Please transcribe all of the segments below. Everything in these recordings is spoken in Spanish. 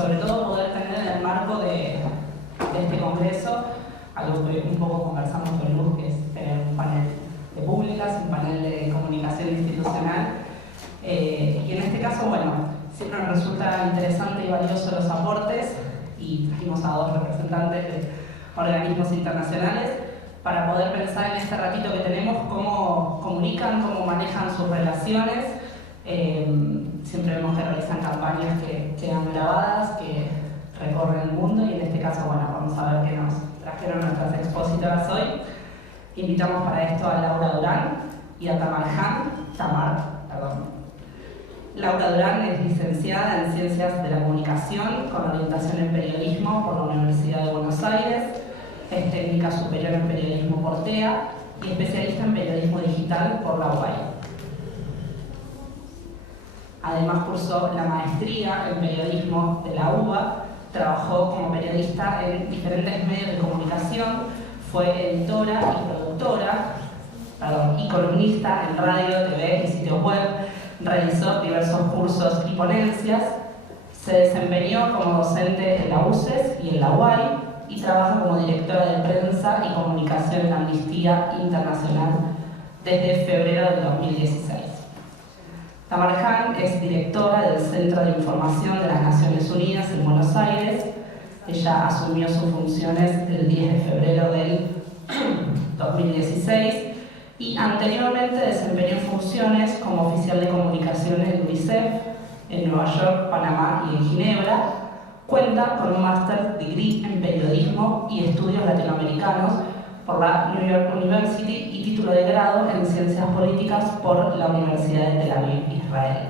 sobre todo poder tener en el marco de este congreso, algo que un poco conversamos con Luz, que es tener un panel de públicas, un panel de comunicación institucional, y en este caso, bueno, siempre nos resulta interesante y valioso los aportes, y trajimos a dos representantes de organismos internacionales para poder pensar en este ratito que tenemos cómo comunican, cómo manejan sus relaciones. Siempre vemos que realizan campañas que quedan grabadas, que recorren el mundo, y en este caso, bueno, vamos a ver qué nos trajeron nuestras expositoras hoy. Invitamos para esto a Laura Durán y a Tamar. Laura Durán es licenciada en Ciencias de la Comunicación con orientación en Periodismo por la Universidad de Buenos Aires, es técnica superior en Periodismo por TEA y especialista en Periodismo Digital por la UBA. Además cursó la maestría en Periodismo de la UBA, trabajó como periodista en diferentes medios de comunicación, fue editora y productora, y columnista en radio, TV y sitios web, realizó diversos cursos y ponencias, se desempeñó como docente en la UCES y en la UAI y trabaja como directora de prensa y comunicación en Amnistía Internacional desde febrero del 2016. Tamar Han es directora del Centro de Información de las Naciones Unidas en Buenos Aires. Ella asumió sus funciones el 10 de febrero del 2016 y anteriormente desempeñó funciones como oficial de comunicaciones del UNICEF en Nueva York, Panamá y en Ginebra. Cuenta con un Master Degree en Periodismo y Estudios Latinoamericanos por la New York University y título de grado en Ciencias Políticas por la Universidad de Tel Aviv, Israel.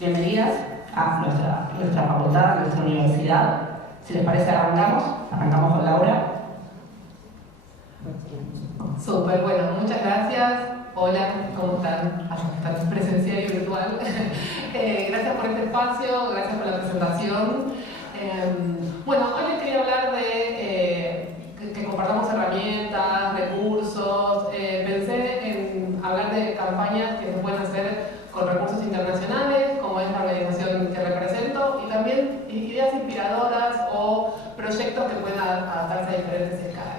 Bienvenidas a nuestra facultad, a nuestra universidad. Si les parece, arrancamos con Laura. Súper, bueno, muchas gracias. Hola, ¿cómo están? Tanto presencial y virtual. Gracias por este espacio, gracias por la presentación. Bueno, hoy les quería hablar de que compartamos herramientas, recursos. Pensé en hablar de campañas que se pueden hacer con recursos internacionales, como es la organización que represento, y también ideas inspiradoras o proyectos que puedan adaptarse a diferentes escalas.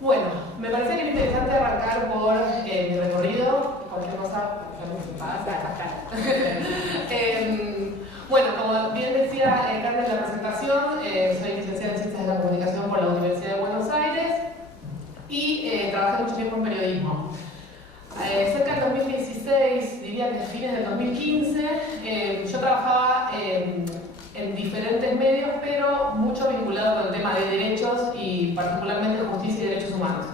Bueno, me parecía que era interesante arrancar por mi recorrido, cualquier cosa, bueno, como bien decía Carmen en la presentación, soy licenciada en Ciencias de la Comunicación por la Universidad de Buenos Aires y trabajé mucho tiempo en periodismo. Cerca del 2016, diría que a fines del 2015, yo trabajaba en diferentes medios, pero mucho vinculado con el tema de derechos y particularmente justicia y derechos humanos.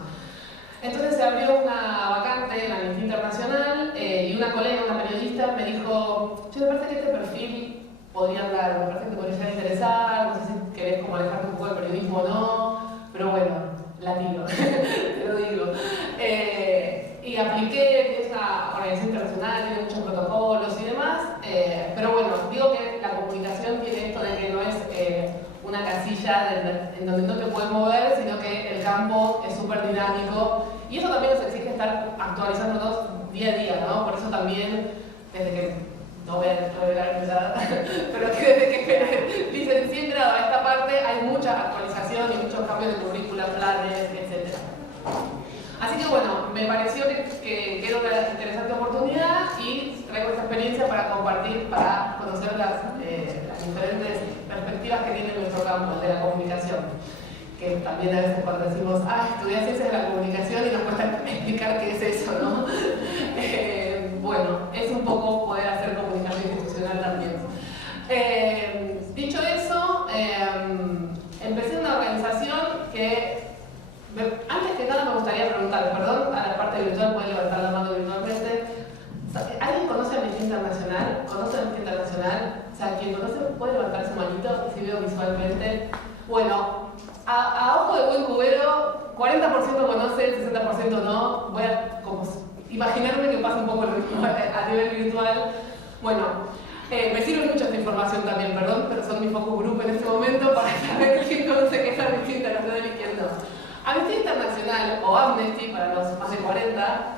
Entonces se abrió una vacante en Amnistía Internacional y una colega, una periodista, me dijo: che, me parece que este perfil podría hablar, me parece que te podría interesar, no sé si querés como alejarte un poco del periodismo o no, pero bueno, latino, te lo digo. Y apliqué, es una organización internacional, tiene muchos protocolos y demás, pero bueno, digo que la comunicación tiene esto de que no es una casilla en donde no te puedes mover, sino que el campo es súper dinámico y eso también nos exige estar actualizándonos día a día, ¿no? Por eso también, desde que, no voy a revelar mi edad, pero que desde que licencié en grado a esta parte hay mucha actualización y muchos cambios de currícula, planes, etc. Así que bueno, me pareció que era una interesante oportunidad y traigo esta experiencia para compartir, para conocer las diferentes perspectivas que tiene nuestro campo de la comunicación. Que también a veces cuando decimos, estudié Ciencias de la Comunicación y nos cuesta explicar qué es eso, ¿no? Bueno, es un poco poder hacer comunicación institucional también. Dicho eso, empecé una organización que antes que nada me gustaría preguntar, perdón, a la parte virtual pueden levantar la mano virtualmente. ¿Alguien conoce Amnistía Internacional? ¿Conoce Amnistía Internacional? O sea, quien conoce puede levantar su manito y si veo visualmente. Bueno, a ojo de buen cubero, 40% conoce, 60% no. Voy a como imaginarme que pasa un poco a nivel virtual. Bueno, me sirve mucho esta información también, perdón, pero son mi focus group en este momento para saber quién conoce qué es Amnistía Internacional y quién no. Amnistía Internacional, o Amnesty para los más de 40,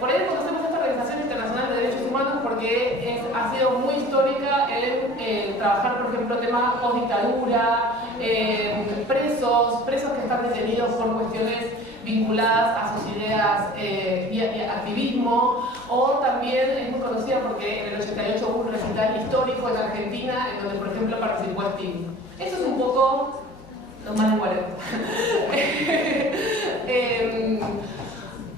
por ahí conocemos esta Organización Internacional de Derechos Humanos porque ha sido muy histórica en trabajar, por ejemplo, temas post-dictadura, presos que están detenidos por cuestiones vinculadas a sus ideas y activismo, o también es muy conocida porque en el 88 hubo un recital histórico en Argentina en donde, por ejemplo, participó Sting. Eso es un poco los más de 40.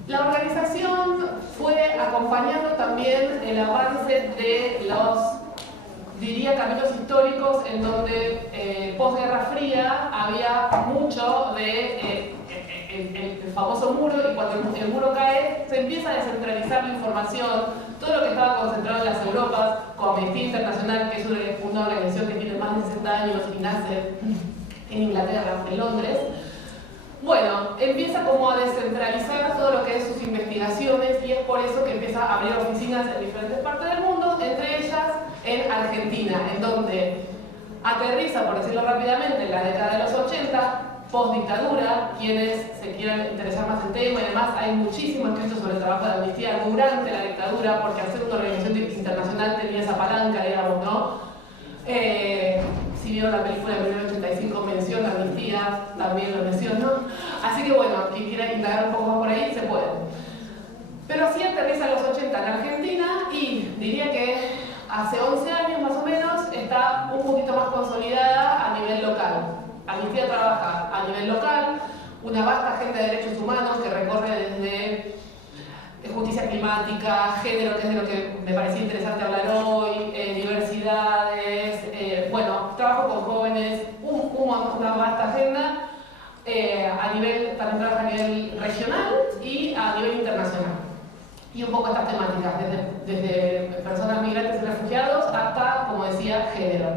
La organización fue acompañando también el avance de los, diría, caminos históricos en donde posguerra fría había mucho de el famoso muro, y cuando el muro cae se empieza a descentralizar la información. Todo lo que estaba concentrado en las Europas, como Amnistía Internacional, que es una organización que tiene más de 60 años y nace en Inglaterra, en Londres, bueno, empieza como a descentralizar todo lo que es sus investigaciones, y es por eso que empieza a abrir oficinas en diferentes partes del mundo, entre ellas en Argentina, en donde aterriza, por decirlo rápidamente, en la década de los 80, post-dictadura. Quienes se quieran interesar más en el tema, y además hay muchísimo escrito sobre el trabajo de Amnistía durante la dictadura, porque hacer una organización internacional tenía esa palanca, digamos, ¿no? Si vieron la película de 1985, menciona Amnistía, también lo menciono. Así que bueno, quien quiera indagar un poco más por ahí, se puede. Pero así aterriza los 80 en Argentina, y diría que hace 11 años más o menos está un poquito más consolidada a nivel local. Amnistía trabaja a nivel local, una vasta agenda de derechos humanos que recorre desde justicia climática, género, que es de lo que me parecía interesante hablar hoy, diversidades, bueno, trabajo con jóvenes, una vasta agenda, también trabaja a nivel regional y a nivel internacional. Y un poco estas temáticas, desde personas migrantes y refugiados hasta, como decía, género.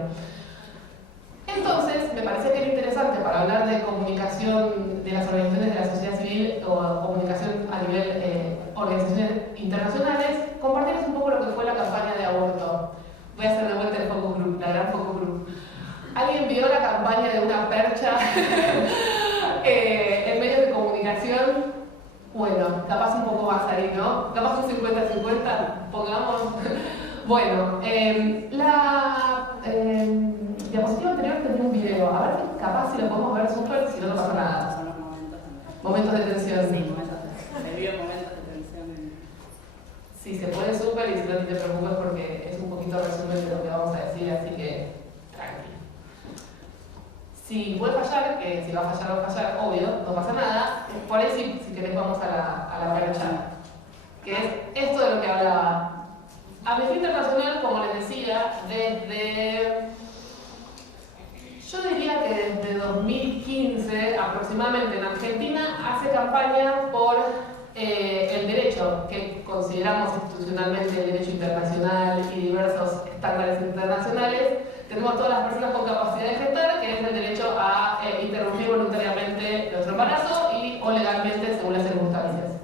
Entonces, me parecía que era interesante, para hablar de comunicación de las organizaciones de la sociedad civil o comunicación a nivel organizaciones internacionales, compartirles un poco lo que fue la campaña de aborto. Voy a hacer de vuelta el focus group, la gran focus group. ¿Alguien vio la campaña de una percha en medios de comunicación? Bueno, capaz un poco más ahí, ¿no? Capaz un 50-50, pongamos. Bueno, la diapositiva anterior tenía un video. A ver, capaz si lo podemos ver súper, si no, no pasa nada. Son los Momentos de tensión. Sí, me vio momentos de tensión. Sí, se puede súper, y si no te preocupes porque es un poquito resumen de lo que vamos a decir, así que tranqui. Si puede fallar, que si va a fallar, obvio, no pasa nada. Por ahí si querés vamos a la percha, que es esto de lo que hablaba. Amnistía Internacional, como les decía, yo diría que desde 2015 aproximadamente en Argentina hace campaña por el derecho que consideramos institucionalmente el derecho internacional y diversos estándares internacionales. Tenemos todas las personas con capacidad de gestar, que es el derecho a interrumpir voluntariamente nuestro embarazo o legalmente según las circunstancias.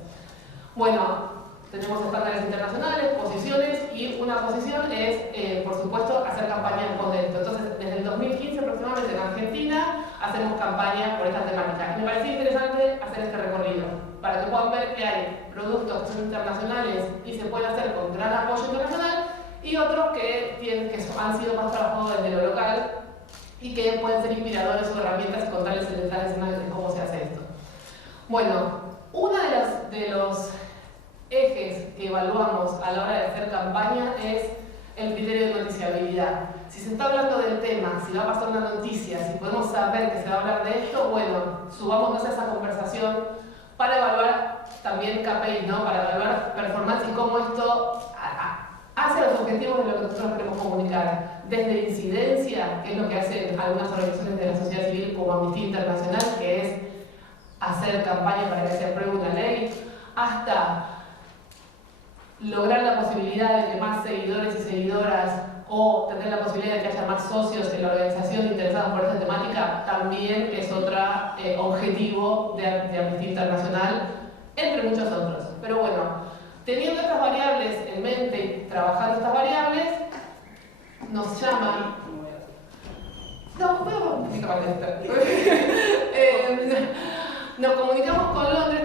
Bueno, tenemos estándares internacionales, posiciones, y una posición es, por supuesto, hacer campaña en pos de esto. Entonces, desde el 2015 aproximadamente en Argentina hacemos campaña por esta temática. Y me parecía interesante hacer este recorrido, para que puedan ver que hay productos que son internacionales y se pueden hacer con gran apoyo internacional, y otros que han sido más trabajados desde lo local y que pueden ser inspiradores o herramientas y contarles en detalles de cómo se hace esto. Bueno, uno de los ejes que evaluamos a la hora de hacer campaña es el criterio de noticiabilidad. Si se está hablando del tema, si va a pasar una noticia, si podemos saber que se va a hablar de esto, bueno, subámonos a esa conversación para evaluar también KPI, ¿no? Para evaluar performance y cómo esto hace los objetivos de lo que nosotros queremos comunicar. Desde incidencia, que es lo que hacen algunas organizaciones de la sociedad civil como Amnistía Internacional, que es hacer campaña para que se apruebe una ley, hasta lograr la posibilidad de que más seguidores y seguidoras, o tener la posibilidad de que haya más socios en la organización interesados por esta temática, también es otro objetivo de Amnistía Internacional, entre muchos otros. Pero bueno, teniendo estas variables en mente y trabajando estas variables, nos llaman... No, voy a un poquito más nos comunicamos con Londres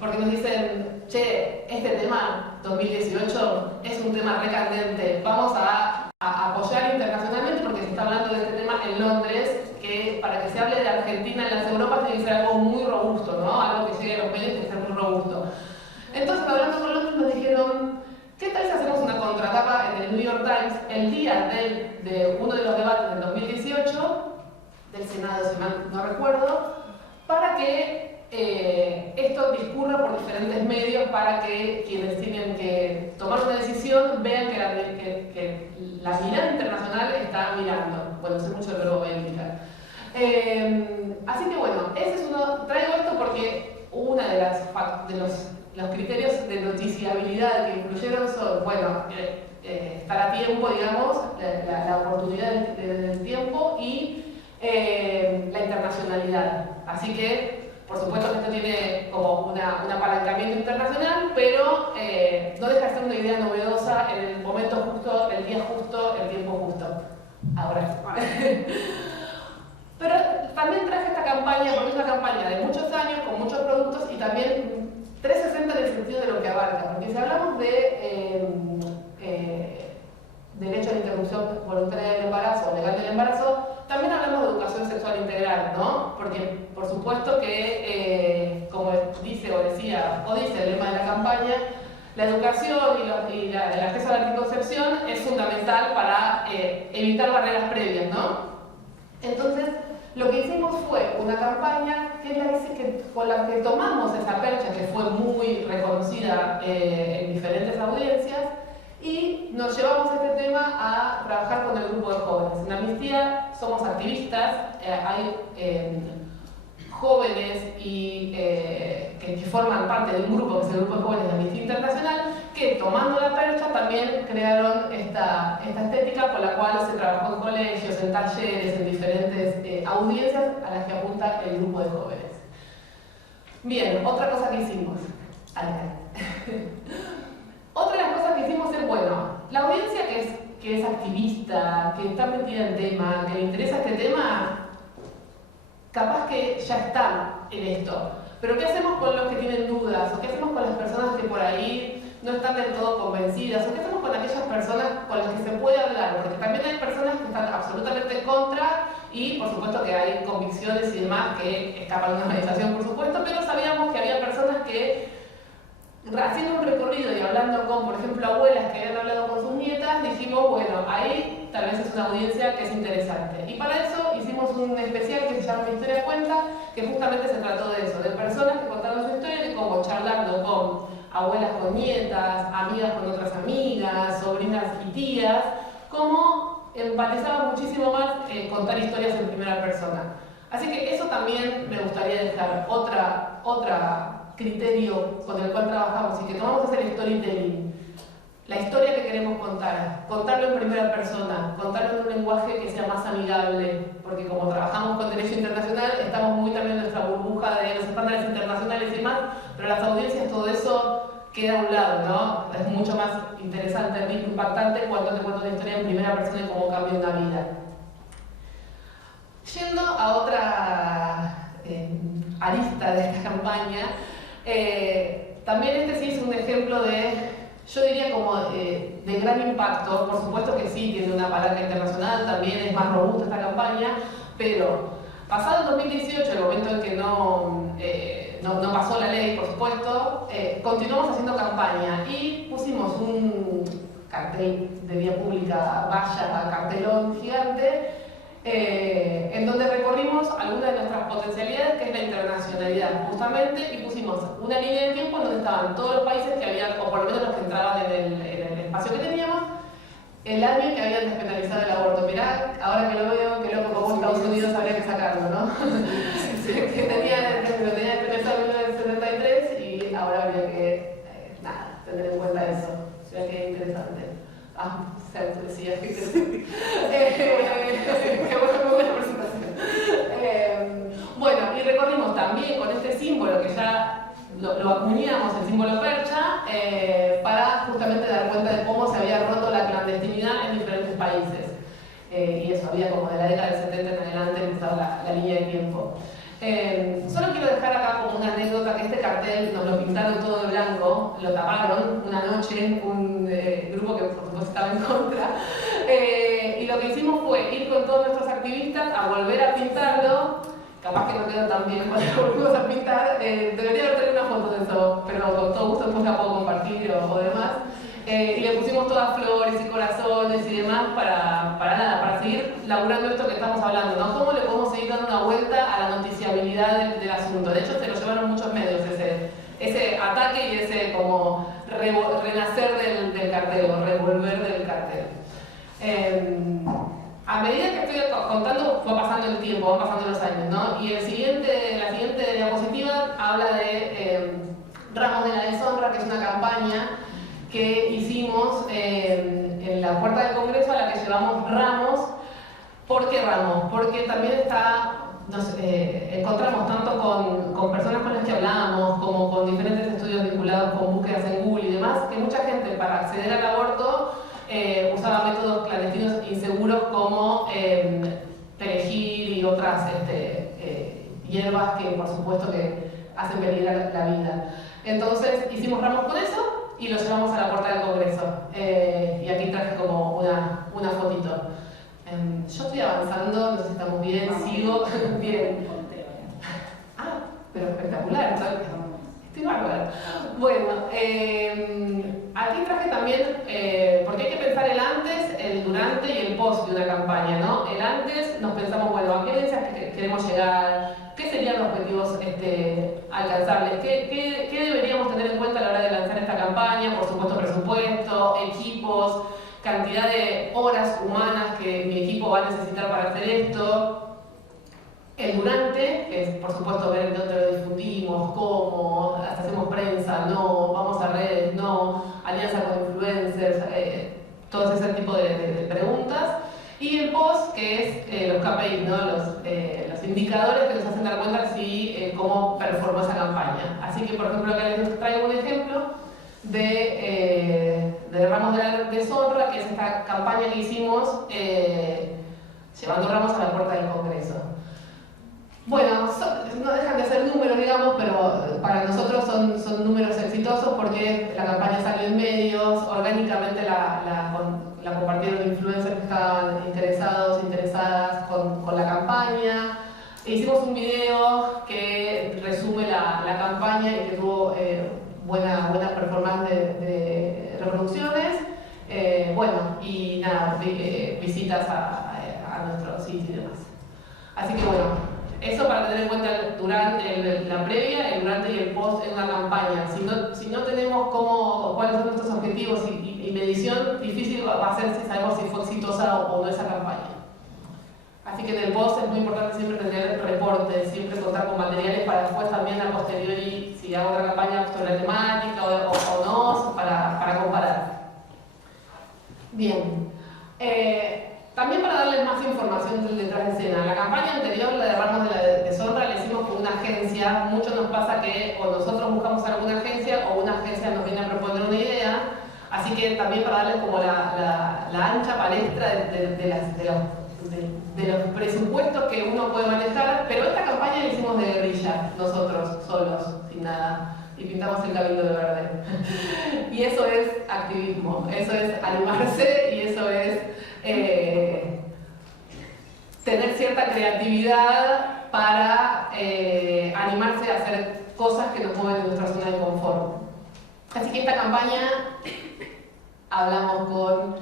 porque nos dicen, che, este tema 2018 es un tema recandente. Vamos a apoyar internacionalmente porque se está hablando de este tema en Londres, que para que se hable de Argentina en las Europas tiene que ser algo muy robusto, ¿no? Algo que llegue a los medios tiene que ser muy robusto. Entonces, hablando con Londres, nos dijeron, ¿qué tal si hacemos una contratapa en el New York Times el día de uno de los debates del 2018, del Senado, si mal no recuerdo, para que esto discurra por diferentes medios para que quienes tienen que tomar una decisión vean que la mirada internacional está mirando. Bueno, sé mucho del verbo mirar. Así que bueno, ese es uno. Traigo esto porque uno de los criterios de noticiabilidad que incluyeron son, bueno, estar a tiempo, digamos, la oportunidad del tiempo y la internacionalidad. Así que por supuesto que esto tiene como un apalancamiento internacional, pero no deja de ser una idea novedosa en el momento justo, el día justo, el tiempo justo. Ahora. Pero también traje esta campaña, porque es una campaña de muchos años, con muchos productos y también 360 en el sentido de lo que abarca. Porque si hablamos de derecho a la interrupción voluntaria del embarazo o legal del embarazo, también hablamos de educación sexual integral, ¿no? Porque por supuesto que, como dice o dice el lema de la campaña, la educación y el acceso a la anticoncepción es fundamental para evitar barreras previas, ¿no? Entonces, lo que hicimos fue una campaña con la que tomamos esa percha que fue muy reconocida en diferentes audiencias y nos llevamos este tema a trabajar con el grupo de jóvenes. En Amnistía somos activistas, hay jóvenes que forman parte de un grupo que es el Grupo de Jóvenes de Amnistía Internacional, que tomando la percha también crearon esta estética con la cual se trabajó en colegios, en talleres, en diferentes audiencias a las que apunta el grupo de jóvenes. Bien, otra cosa que hicimos. Otra de las cosas que hicimos es, bueno, la audiencia que es activista, que está metida en tema, que le interesa este tema, capaz que ya están en esto. Pero ¿qué hacemos con los que tienen dudas? ¿O qué hacemos con las personas que por ahí no están del todo convencidas? ¿O qué hacemos con aquellas personas con las que se puede hablar? Porque también hay personas que están absolutamente contra y por supuesto que hay convicciones y demás que escapan de una organización, por supuesto, pero sabíamos que había personas que haciendo un recorrido y hablando con, por ejemplo, abuelas que habían hablado con sus nietas, dijimos, bueno, ahí tal vez es una audiencia que es interesante. Y para eso hicimos un especial que se llama Mi Historia Cuenta, que justamente se trató de eso, de personas que contaron su historia y como charlando con abuelas con nietas, amigas con otras amigas, sobrinas y tías, cómo empatizaba muchísimo más contar historias en primera persona. Así que eso también me gustaría dejar otra criterio con el cual trabajamos y que tomamos es el storytelling. La historia que queremos contar, contarlo en primera persona, contarlo en un lenguaje que sea más amigable, porque como trabajamos con derecho internacional, estamos muy también en nuestra burbuja de los estándares internacionales y demás, pero las audiencias, todo eso queda a un lado, ¿no? Es mucho más interesante, impactante cuando te cuento una historia en primera persona y cómo cambia una vida. Yendo a otra arista de esta campaña, también este sí es un ejemplo de, yo diría como de gran impacto. Por supuesto que sí tiene una palanca internacional, también es más robusta esta campaña, pero pasado el 2018, el momento en que no pasó la ley, por supuesto, continuamos haciendo campaña y pusimos un cartel de vía pública, valla, cartelón gigante, en donde recorrimos algunas de nuestras potencialidades, que es la internacionalidad, justamente, y pusimos una línea de tiempo donde estaban todos los países que habían, o por lo menos los que entraban en el espacio que teníamos, el año que habían despenalizado el aborto. Mirá, ahora que lo veo, que loco como Estados Unidos habría que sacarlo, ¿no? que tenía despenalizado en 1973 y ahora habría que, tener en cuenta eso. O sea, que interesante. Se decía que qué buena presentación. Bueno, y recorrimos también con este símbolo que ya lo acuñamos, el símbolo percha, para justamente dar cuenta de cómo se había roto la clandestinidad en diferentes países. Y eso, había como de la década del 70 en adelante empezaba la línea de tiempo. Solo quiero dejar acá como una anécdota que este cartel nos lo pintaron todo de blanco, lo taparon una noche, un grupo que por supuesto estaba en contra, y lo que hicimos fue ir con todos nuestros activistas a volver a pintarlo. Capaz que no quedó tan bien cuando lo volvimos a pintar, debería haber tenido una foto de eso, pero con todo gusto después la puedo compartir o demás. Y le pusimos todas flores y corazones y demás para seguir laburando esto que estamos hablando, ¿no? ¿Cómo le podemos seguir dando una vuelta a la noticiabilidad del asunto? De hecho, se lo llevaron muchos medios ese ataque y ese como renacer del cartel o revolver del cartel. A medida que estoy contando, va pasando el tiempo, van pasando los años, ¿no? Y la siguiente diapositiva habla de Ramos de la Deshonra, que es una campaña que hicimos en la puerta del Congreso, a la que llevamos ramos. ¿Por qué ramos? Porque también encontramos tanto con personas con las que hablamos, como con diferentes estudios vinculados con búsquedas en Google y demás, que mucha gente para acceder al aborto usaba métodos clandestinos inseguros como perejil y otras hierbas que por supuesto que hacen peligrar la vida. Entonces hicimos ramos con eso y lo llevamos a la puerta del Congreso. Y aquí traje como una fotito. Yo estoy avanzando, no sé si estamos bien, sigo bien. Ah, pero espectacular, estoy bárbaro. Bueno, aquí traje también, porque hay que pensar el antes, el durante y el post de una campaña, ¿no? El antes nos pensamos, bueno, ¿a qué audiencias queremos llegar? ¿Qué serían los objetivos alcanzables? ¿Qué deberíamos tener en cuenta a la hora de lanzar esta campaña? Por supuesto, presupuesto, equipos, cantidad de horas humanas que mi equipo va a necesitar para hacer esto. El durante, que es por supuesto ver dónde lo difundimos, cómo, hacemos prensa, no, vamos a redes, no, alianza con influencers, todo ese tipo de preguntas. Y el post, que es los KPIs, ¿no? los indicadores que nos hacen dar cuenta si cómo performó esa campaña. Así que, por ejemplo, acá les traigo un ejemplo de Ramos de la Deshonra, que es esta campaña que hicimos llevando ramos a la puerta del Congreso. Bueno, no dejan de ser números, digamos, pero para nosotros son números exitosos porque la campaña salió en medios, orgánicamente la compartieron influencers que estaban interesadas con la campaña. Hicimos un video que resume la campaña y que tuvo buena performance de reproducciones. Bueno, y nada, visitas a nuestro sitio y demás. Así que bueno. Eso para tener en cuenta la previa, el durante y el post en una campaña. Si no tenemos cuáles son nuestros objetivos y medición, difícil va a ser si sabemos si fue exitosa o no esa campaña. Así que en el post es muy importante siempre tener reportes, siempre contar con materiales para después también a posteriori, si hago otra campaña sobre la temática o no, para comparar. Bien. También para darles más información del detrás de escena. La campaña anterior, la de Ramos de la Deshonra, la hicimos con una agencia. Mucho nos pasa que o nosotros buscamos alguna agencia o una agencia nos viene a proponer una idea. Así que también para darles como la ancha palestra de los presupuestos que uno puede manejar. Pero esta campaña la hicimos de guerrilla, nosotros, solos, sin nada. Y pintamos el cabildo de verde. Y eso es activismo, eso es animarse y eso es tener cierta creatividad para animarse a hacer cosas que nos mueven de nuestra zona de confort. Así que esta campaña hablamos con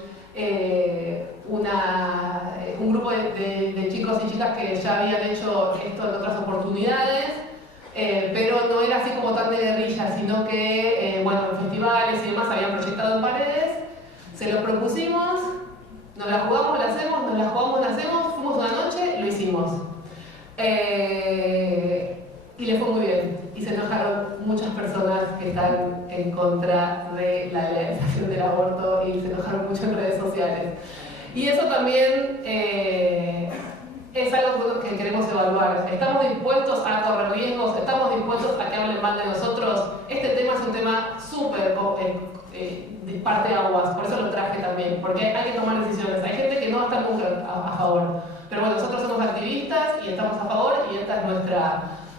un grupo de chicos y chicas que ya habían hecho esto en otras oportunidades. Pero no era así como tan de guerrilla, sino que, bueno, en festivales y demás habían proyectado en paredes, se lo propusimos, nos la jugamos, la hacemos, nos la jugamos, la hacemos, fuimos una noche, lo hicimos. Y le fue muy bien, y se enojaron muchas personas que están en contra de la legalización del aborto y se enojaron mucho en redes sociales. Y eso también es algo que queremos evaluar. ¿Estamos dispuestos a correr riesgos? ¿Estamos dispuestos a que hablen mal de nosotros? Este tema es un tema súper de parte de aguas, por eso lo traje también, porque hay que tomar decisiones. Hay gente que no va a estar nunca a favor. Pero bueno, nosotros somos activistas periodistas y estamos a favor, y esta es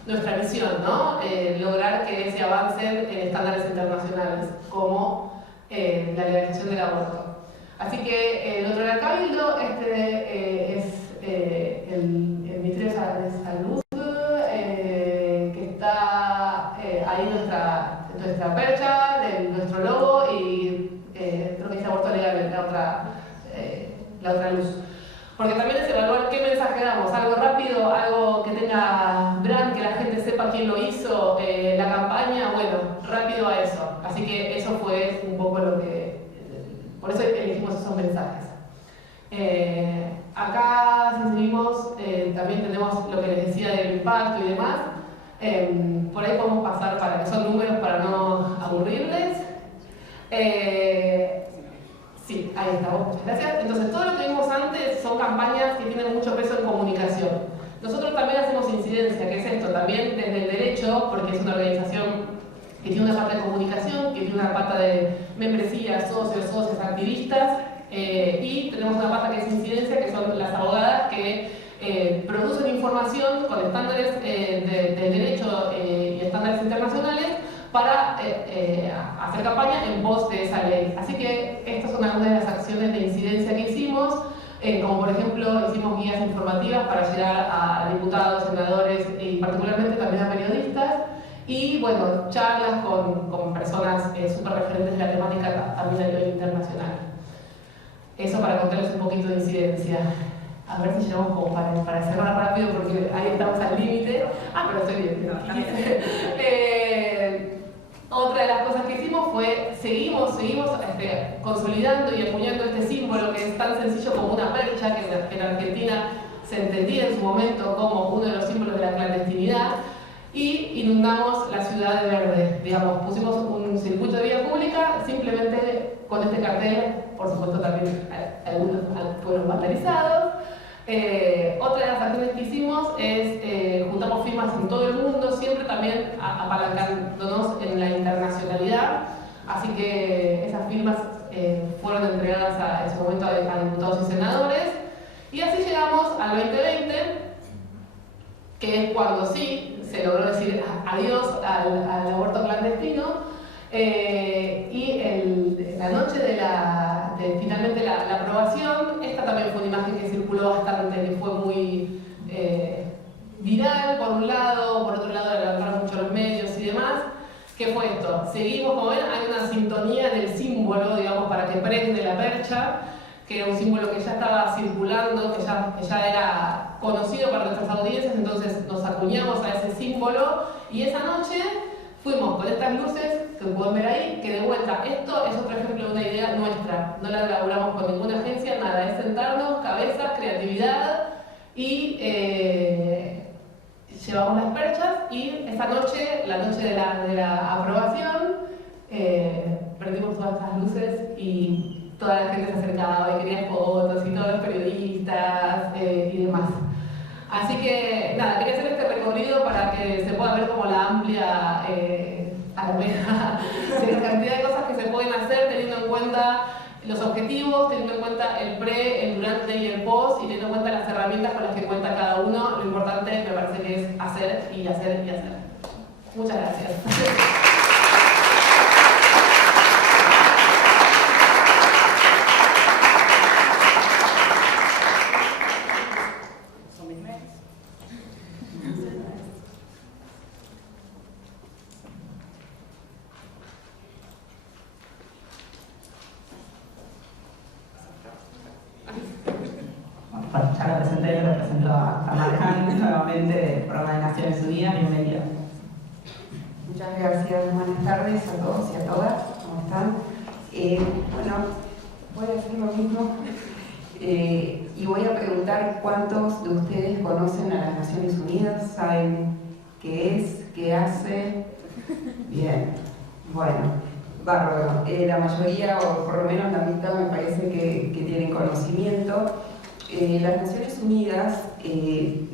nuestra misión, ¿no? Lograr que se avancen en estándares internacionales como la legalización del aborto. Así que el otro era el Cabildo, es el Ministerio de Salud, que está ahí nuestra percha, nuestro logo, y creo que dice aborto legal, la otra luz. Porque también es evaluar qué mensaje damos, algo rápido, algo que tenga brand, que la gente sepa quién lo hizo, la campaña, bueno, rápido a eso. Así que eso fue un poco lo que... Por eso elegimos esos mensajes. Acá, si seguimos, también tenemos lo que les decía del impacto y demás. Por ahí podemos pasar, para que son números para no aburrirles. Sí, ahí estamos, muchas gracias. Entonces, todo lo que vimos antes son campañas que tienen mucho peso en comunicación. Nosotros también hacemos incidencia, que es esto, también desde el derecho, porque es una organización que tiene una parte de comunicación, que tiene una pata de membresía, socios, socias, activistas, y tenemos una pata que es incidencia, que son las abogadas que producen información con estándares de derecho y estándares internacionales para hacer campaña en pos de esa ley. Así que estas son algunas de las acciones de incidencia que hicimos, como por ejemplo hicimos guías informativas para llegar a diputados, senadores y particularmente también a periodistas, y bueno, charlas con personas súper referentes de la temática también a nivel internacional. Eso para contarles un poquito de incidencia. A ver si llegamos como para cerrar rápido, porque ahí estamos al límite. Ah, pero estoy bien. Otra de las cosas que hicimos fue, seguimos consolidando y acuñando este símbolo que es tan sencillo como una percha, que en Argentina se entendía en su momento como uno de los símbolos de la clandestinidad, y inundamos la ciudad de verde. Digamos, pusimos un circuito de vía pública simplemente con este cartel, por supuesto también algunos fueron vandalizados. Otra de las acciones que hicimos es juntamos firmas en todo el mundo, siempre también apalancándonos en la internacionalidad, así que esas firmas fueron entregadas en su momento a diputados y senadores, y así llegamos al 2020, que es cuando sí se logró decir adiós al aborto clandestino, y la noche de finalmente la aprobación, esta también fue una imagen que circuló bastante, que fue muy viral por un lado, por otro lado adelantaron mucho los medios y demás. ¿Qué fue esto? Seguimos, como ven, hay una sintonía del símbolo, digamos, para que prende la percha, que era un símbolo que ya estaba circulando, que ya era conocido para nuestras audiencias, entonces nos acuñamos a ese símbolo, y esa noche fuimos con estas luces que pueden ver ahí, que de vuelta, esto es otro ejemplo de una idea nuestra, no la elaboramos con ninguna agencia, nada, es sentarnos, cabezas, creatividad, y llevamos las perchas, y esa noche, la noche de la aprobación, prendimos todas estas luces y toda la gente se acercaba y quería fotos, y todos los periodistas y demás. Así que nada, quería hacer este recorrido para que se pueda ver como la amplia alameda de la cantidad de cosas que se pueden hacer teniendo en cuenta los objetivos, teniendo en cuenta el pre, el durante y el post, y teniendo en cuenta las herramientas con las que cuenta cada uno. Lo importante me parece que es hacer y hacer y hacer. Muchas gracias. Ya la presenté, yo represento a Marjan, nuevamente del Programa de Naciones Unidas. Bienvenido. Muchas gracias, buenas tardes a todos y a todas, ¿cómo están? Bueno, voy a hacer lo mismo y voy a preguntar cuántos de ustedes conocen a las Naciones Unidas, saben qué es, qué hace. Bien, bueno, bárbaro. La mayoría, o por lo menos la mitad, me parece que tienen conocimiento. Las Naciones Unidas,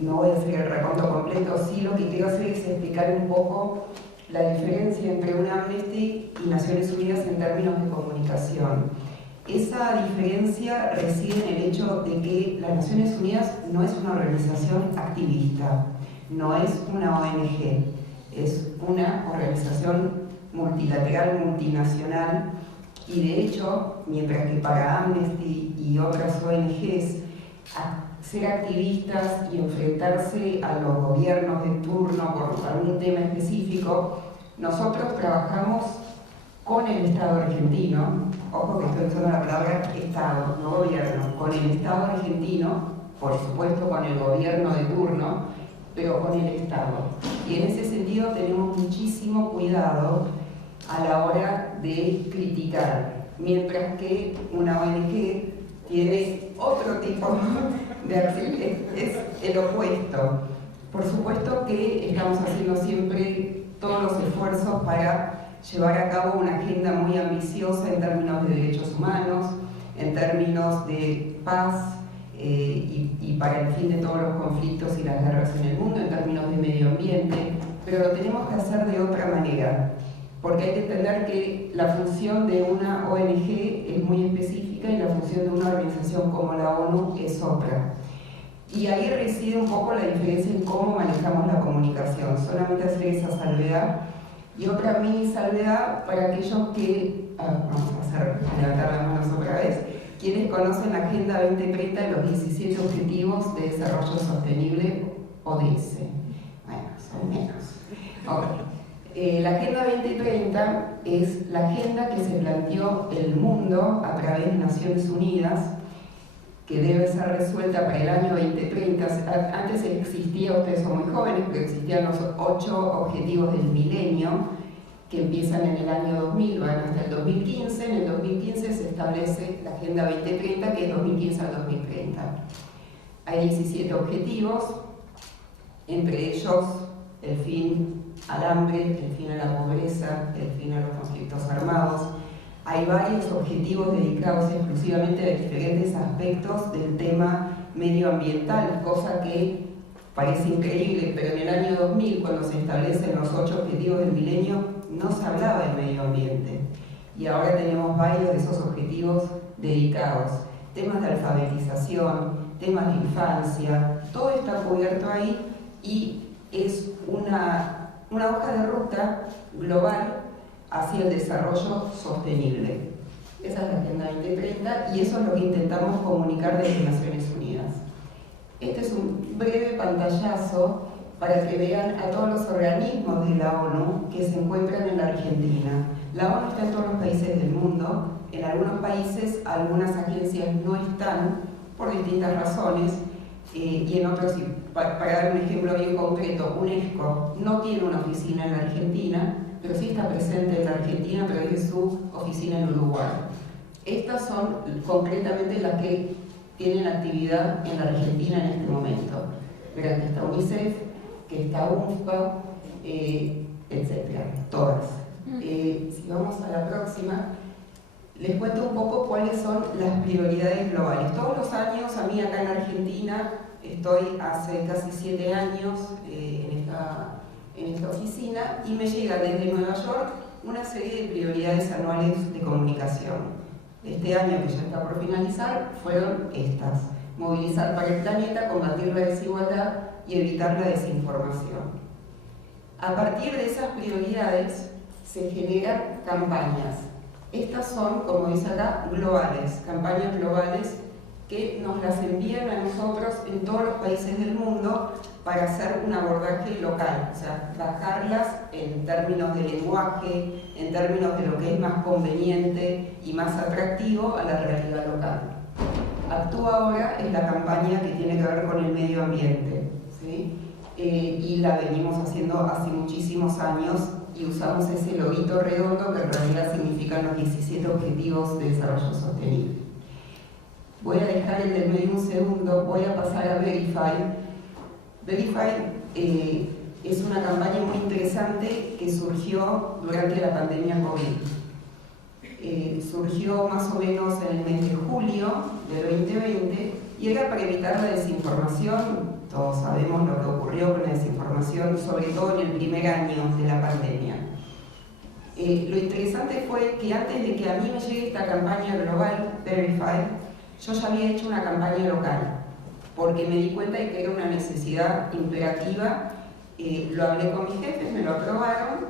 no voy a hacer el recuento completo, sí lo que quiero hacer es explicar un poco la diferencia entre una Amnesty y Naciones Unidas en términos de comunicación. Esa diferencia reside en el hecho de que las Naciones Unidas no es una organización activista, no es una ONG, es una organización multilateral, multinacional, y de hecho, mientras que para Amnesty y otras ONGs ser activistas y enfrentarse a los gobiernos de turno por algún tema específico, nosotros trabajamos con el Estado argentino, ojo que estoy usando la palabra Estado, no gobierno, con el Estado argentino, por supuesto con el gobierno de turno, pero con el Estado. Y en ese sentido tenemos muchísimo cuidado a la hora de criticar, mientras que una ONG tiene otro tipo de acción, es el opuesto. Por supuesto que estamos haciendo siempre todos los esfuerzos para llevar a cabo una agenda muy ambiciosa en términos de derechos humanos, en términos de paz y para el fin de todos los conflictos y las guerras en el mundo, en términos de medio ambiente, pero lo tenemos que hacer de otra manera, porque hay que entender que la función de una ONG es muy específica y la función de una organización como la ONU es otra. Y ahí reside un poco la diferencia en cómo manejamos la comunicación. Solamente hacer esa salvedad. Y otra mini salvedad para aquellos que, vamos a levantar las manos otra vez, quienes conocen la Agenda 2030 y los 17 Objetivos de Desarrollo Sostenible, ODS. Bueno, son menos. Okay. La Agenda 2030 es la agenda que se planteó el mundo a través de Naciones Unidas, que debe ser resuelta para el año 2030. Antes existía, ustedes son muy jóvenes, pero existían los 8 objetivos del milenio, que empiezan en el año 2000, van hasta el 2015. En el 2015 se establece la Agenda 2030, que es 2015 al 2030. Hay 17 objetivos, entre ellos el fin al hambre, el fin a la pobreza, el fin a los conflictos armados. Hay varios objetivos dedicados exclusivamente a diferentes aspectos del tema medioambiental, cosa que parece increíble, pero en el año 2000, cuando se establecen los 8 objetivos del milenio, no se hablaba del medio ambiente. Y ahora tenemos varios de esos objetivos dedicados. Temas de alfabetización, temas de infancia, todo está cubierto ahí y es una hoja de ruta global hacia el desarrollo sostenible. Esa es la Agenda 2030 y eso es lo que intentamos comunicar desde Naciones Unidas. Este es un breve pantallazo para que vean a todos los organismos de la ONU que se encuentran en la Argentina. La ONU está en todos los países del mundo. En algunos países algunas agencias no están por distintas razones y en otros sí. Para dar un ejemplo bien concreto, UNESCO no tiene una oficina en la Argentina, pero sí está presente en la Argentina, pero es su oficina en Uruguay. Estas son concretamente las que tienen actividad en la Argentina en este momento. Verán que está UNICEF, que está UNFPA, etc. Todas. Si vamos a la próxima, les cuento un poco cuáles son las prioridades globales. Todos los años, a mí acá en Argentina, estoy hace casi 7 años en esta oficina y me llega desde Nueva York una serie de prioridades anuales de comunicación. Este año, que ya está por finalizar, fueron estas: movilizar para el planeta, combatir la desigualdad y evitar la desinformación. A partir de esas prioridades se generan campañas. Estas son, como dice acá, globales, campañas globales que nos las envían a nosotros en todos los países del mundo para hacer un abordaje local, o sea, bajarlas en términos de lenguaje, en términos de lo que es más conveniente y más atractivo a la realidad local. Actúa ahora es la campaña que tiene que ver con el medio ambiente, ¿sí? Y la venimos haciendo hace muchísimos años y usamos ese loguito redondo que en realidad significan los 17 Objetivos de Desarrollo Sostenible. Voy a dejar el del medio un segundo, voy a pasar a Verify. Verify es una campaña muy interesante que surgió durante la pandemia COVID. Surgió más o menos en el mes de julio de 2020 y era para evitar la desinformación. Todos sabemos lo que ocurrió con la desinformación, sobre todo en el primer año de la pandemia. Lo interesante fue que antes de que a mí me llegue esta campaña global, Verified, yo ya había hecho una campaña local, porque me di cuenta de que era una necesidad imperativa. Lo hablé con mis jefes, me lo aprobaron,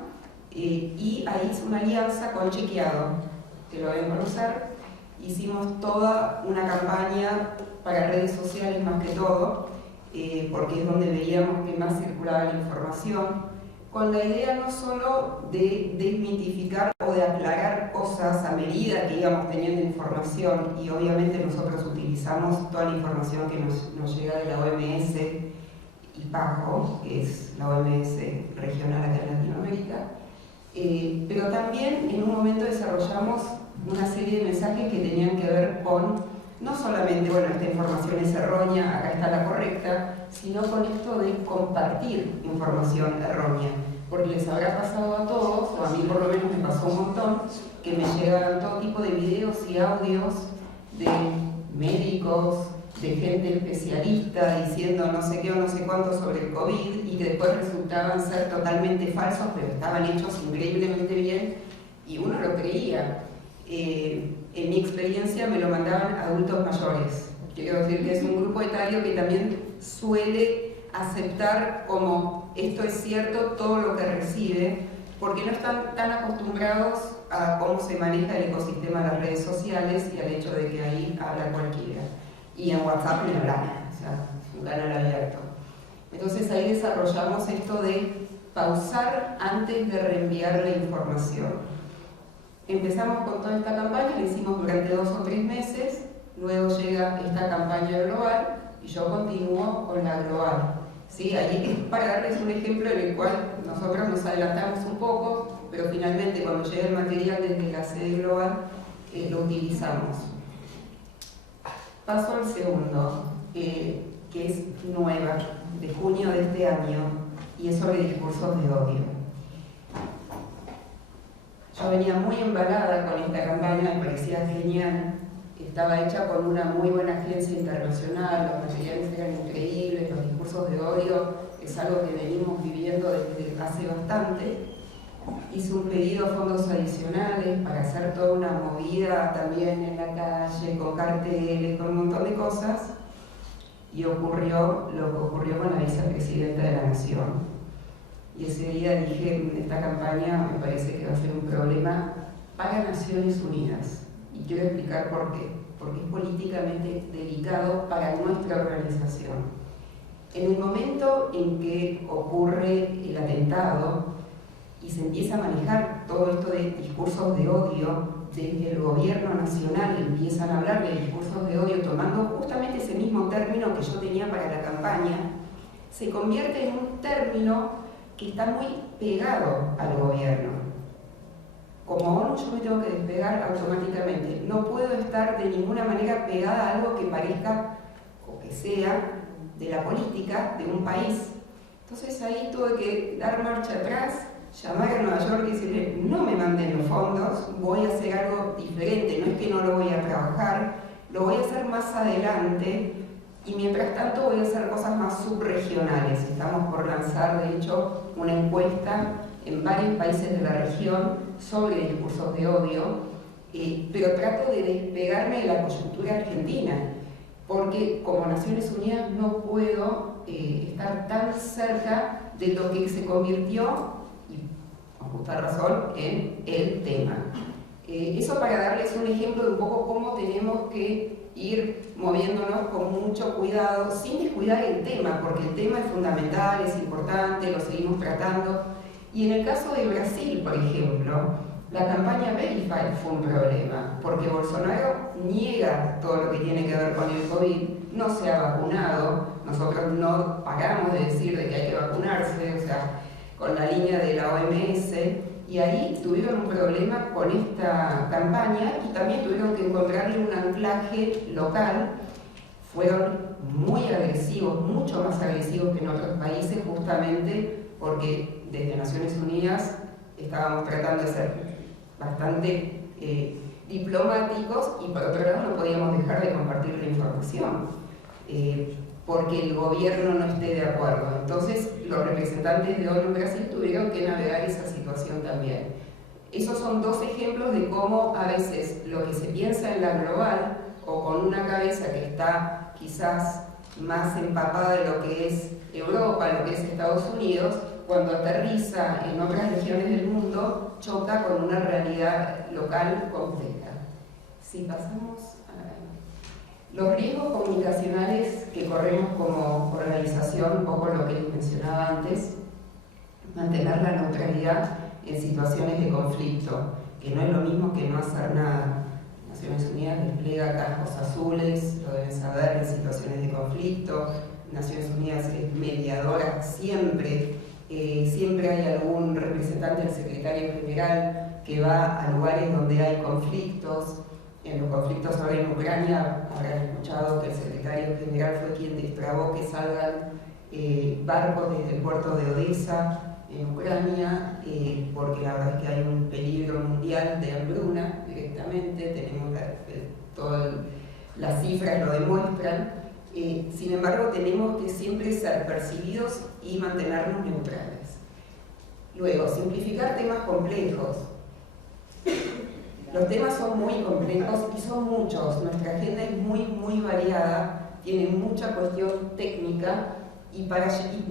y ahí hice una alianza con Chequeado, que lo deben conocer. Hicimos toda una campaña para redes sociales más que todo, porque es donde veíamos que más circulaba la información, con la idea no solo de desmitificar o de aclarar cosas a medida que íbamos teniendo información, y obviamente nosotros utilizamos toda la información que nos llega de la OMS y PAHO, que es la OMS regional acá en Latinoamérica, pero también en un momento desarrollamos una serie de mensajes que tenían que ver con, no solamente, bueno, esta información es errónea, acá está la correcta, sino con esto de compartir información errónea. Porque les habrá pasado a todos, o a mí por lo menos me pasó un montón, que me llegaban todo tipo de videos y audios de médicos, de gente especialista diciendo no sé qué o no sé cuánto sobre el COVID, y que después resultaban ser totalmente falsos, pero estaban hechos increíblemente bien, y uno lo creía. En mi experiencia me lo mandaban adultos mayores. Quiero decir que es un grupo etario que también suele aceptar como esto es cierto todo lo que recibe, porque no están tan acostumbrados a cómo se maneja el ecosistema de las redes sociales y al hecho de que ahí habla cualquiera. Y en WhatsApp ni hablar, o sea, un canal abierto. Entonces ahí desarrollamos esto de pausar antes de reenviar la información. Empezamos con toda esta campaña, la hicimos durante 2 o 3 meses, luego llega esta campaña global y yo continúo con la global. ¿Sí? Ahí es para darles un ejemplo en el cual nosotros nos adelantamos un poco, pero finalmente cuando llega el material desde la sede global lo utilizamos. Paso al segundo, que es nueva, de junio de este año, y es sobre discursos de odio. Yo venía muy embalada con esta campaña, me parecía genial. Estaba hecha con una muy buena agencia internacional, los materiales eran increíbles, los discursos de odio es algo que venimos viviendo desde hace bastante. Hice un pedido a fondos adicionales para hacer toda una movida también en la calle, con carteles, con un montón de cosas, y ocurrió lo que ocurrió con la vicepresidenta de la Nación. Y ese día dije, esta campaña me parece que va a ser un problema para Naciones Unidas. Y quiero explicar por qué. Porque es políticamente delicado para nuestra organización. En el momento en que ocurre el atentado y se empieza a manejar todo esto de discursos de odio, desde el gobierno nacional empiezan a hablar de discursos de odio, tomando justamente ese mismo término que yo tenía para la campaña, se convierte en un término que está muy pegado al gobierno. Como ONU yo me tengo que despegar automáticamente. No puedo estar de ninguna manera pegada a algo que parezca o que sea de la política de un país. Entonces ahí tuve que dar marcha atrás, llamar a Nueva York y decirle, no me manden los fondos, voy a hacer algo diferente, no es que no lo voy a trabajar, lo voy a hacer más adelante, y mientras tanto voy a hacer cosas más subregionales. Estamos por lanzar, de hecho, una encuesta en varios países de la región sobre discursos de odio, pero trato de despegarme de la coyuntura argentina, porque como Naciones Unidas no puedo estar tan cerca de lo que se convirtió, y con justa razón, en el tema. Eso para darles un ejemplo de un poco cómo tenemos que ir moviéndonos con mucho cuidado, sin descuidar el tema, porque el tema es fundamental, es importante, lo seguimos tratando. Y en el caso de Brasil, por ejemplo, la campaña Verified fue un problema, porque Bolsonaro niega todo lo que tiene que ver con el COVID, no se ha vacunado, nosotros no paramos de decir de que hay que vacunarse, o sea, con la línea de la OMS, y ahí tuvieron un problema con esta campaña y también tuvieron que encontrarle un anclaje local. Fueron muy agresivos, mucho más agresivos que en otros países, justamente porque desde Naciones Unidas estábamos tratando de ser bastante diplomáticos, y por otro lado no podíamos dejar de compartir la información porque el gobierno no esté de acuerdo. Entonces los representantes de ONU en Brasil tuvieron que navegar esa situación también. esos son dos ejemplos de cómo a veces lo que se piensa en la global, o con una cabeza que está quizás más empapada de lo que es Europa, lo que es Estados Unidos, cuando aterriza en otras regiones del mundo, choca con una realidad local compleja. Si pasamos a los riesgos comunicacionales que corremos como organización, un poco lo que les mencionaba antes, mantener la neutralidad en situaciones de conflicto, que no es lo mismo que no hacer nada. Naciones Unidas despliega cascos azules, lo deben saber, en situaciones de conflicto. Naciones Unidas es mediadora siempre. Siempre hay algún representante del secretario general que va a lugares donde hay conflictos. En los conflictos ahora en Ucrania habrán escuchado que el secretario general fue quien destrabó que salgan barcos desde el puerto de Odessa en Ucrania, porque la verdad es que hay un peligro mundial de hambruna directamente, tenemos todas las cifras lo demuestran. Sin embargo, tenemos que siempre ser percibidos y mantenernos neutrales. Luego, simplificar temas complejos. Los temas son muy complejos y son muchos. Nuestra agenda es muy variada, tiene mucha cuestión técnica y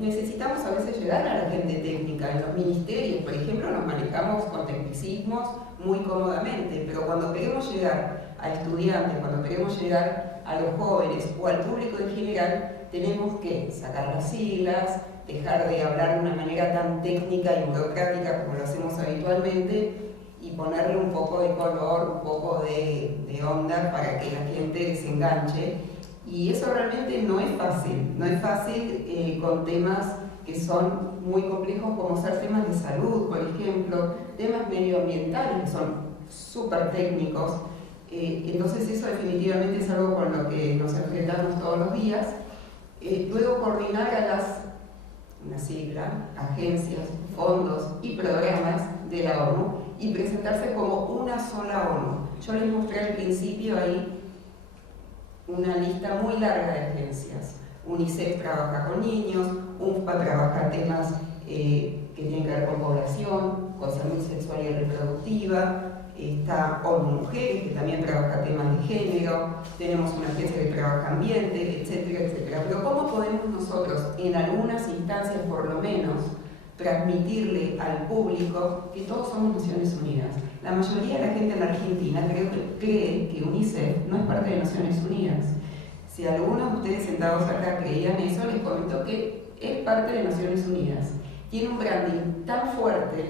necesitamos a veces llegar a la gente técnica. En los ministerios, por ejemplo, nos manejamos con tecnicismos muy cómodamente, pero cuando queremos llegar a estudiantes, cuando queremos llegar a los jóvenes o al público en general, tenemos que sacar las siglas, dejar de hablar de una manera tan técnica y burocrática como lo hacemos habitualmente y ponerle un poco de color, un poco de onda para que la gente se enganche. Y eso realmente no es fácil con temas que son muy complejos como ser temas de salud, por ejemplo, temas medioambientales que son súper técnicos. Entonces eso definitivamente es algo con lo que nos enfrentamos todos los días. Luego coordinar a una sigla, agencias, fondos y programas de la ONU y presentarse como una sola ONU. Yo les mostré al principio ahí una lista muy larga de agencias. UNICEF trabaja con niños, UNFPA trabaja temas que tienen que ver con población, con salud sexual y reproductiva. Está ONU Mujeres, que también trabaja temas de género, tenemos una agencia que trabaja ambiente, etcétera, etcétera. Pero ¿cómo podemos nosotros, en algunas instancias por lo menos, transmitirle al público que todos somos Naciones Unidas? La mayoría de la gente en la Argentina cree que UNICEF no es parte de Naciones Unidas. Si algunos de ustedes sentados acá creían eso, les comento que es parte de Naciones Unidas. Tiene un branding tan fuerte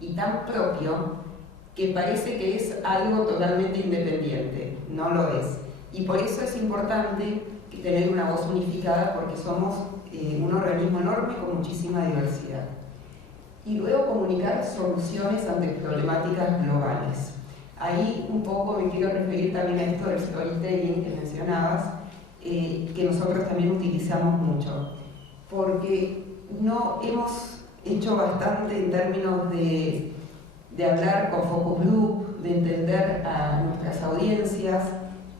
y tan propio que parece que es algo totalmente independiente. No lo es. Y por eso es importante tener una voz unificada, porque somos un organismo enorme con muchísima diversidad. Y luego comunicar soluciones ante problemáticas globales. Ahí un poco me quiero referir también a esto del storytelling que mencionabas, que nosotros también utilizamos mucho, porque no hemos hecho bastante en términos de hablar con focus group, de entender a nuestras audiencias,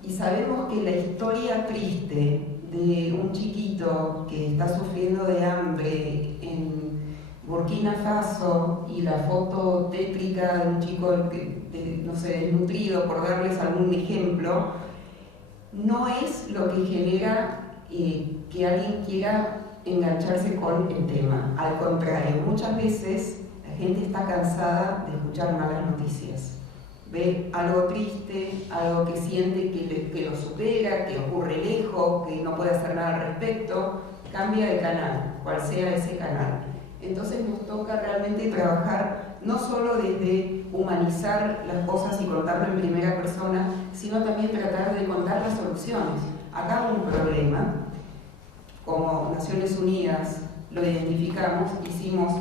y sabemos que la historia triste de un chiquito que está sufriendo de hambre en Burkina Faso y la foto tétrica de un chico no sé, desnutrido, por darles algún ejemplo, no es lo que genera que alguien quiera engancharse con el tema. Al contrario, muchas veces la gente está cansada de escuchar malas noticias. Ve algo triste, algo que siente que lo supera, que ocurre lejos, que no puede hacer nada al respecto, cambia de canal, cual sea ese canal. Entonces nos toca realmente trabajar no solo desde humanizar las cosas y contarlo en primera persona, sino también tratar de contar las soluciones. Acá hay un problema, como Naciones Unidas lo identificamos, hicimos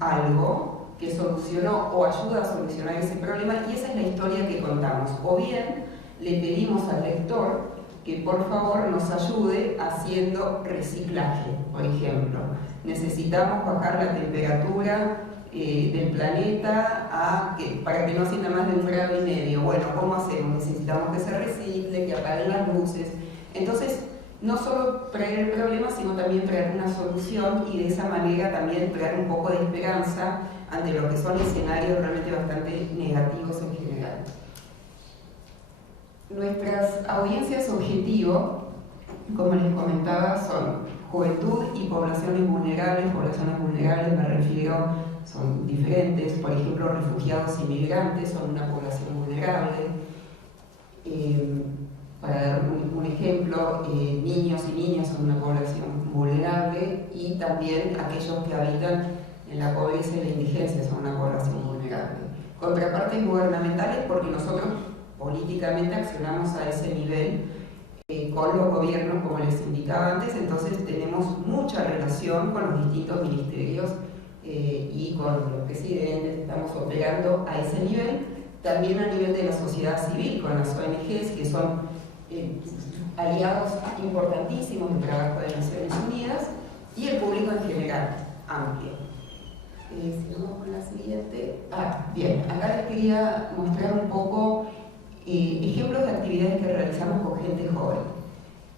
algo que solucionó o ayuda a solucionar ese problema, y esa es la historia que contamos. O bien le pedimos al lector que por favor nos ayude haciendo reciclaje, por ejemplo. Necesitamos bajar la temperatura del planeta para que no ascienda más de 1,5 grados. Bueno, ¿cómo hacemos? Necesitamos que se recicle, que apaguen las luces. Entonces, no solo traer el problema, sino también traer una solución, y de esa manera también traer un poco de esperanza ante lo que son escenarios realmente bastante negativos en general. Nuestras audiencias objetivo, como les comentaba, son juventud y poblaciones vulnerables. Poblaciones vulnerables, me refiero, son diferentes. Por ejemplo, refugiados y migrantes son una población vulnerable. Para dar un ejemplo, niños y niñas son una población vulnerable, y también aquellos que habitan en la pobreza y la indigencia son una población vulnerable. Contrapartes gubernamentales, porque nosotros políticamente accionamos a ese nivel con los gobiernos, como les indicaba antes, entonces tenemos mucha relación con los distintos ministerios y con los presidentes, estamos operando a ese nivel. También a nivel de la sociedad civil, con las ONGs, que son aliados importantísimos del trabajo de Naciones Unidas, y el público en general, amplio. Si vamos con la siguiente. Bien, acá les quería mostrar un poco ejemplos de actividades que realizamos con gente joven.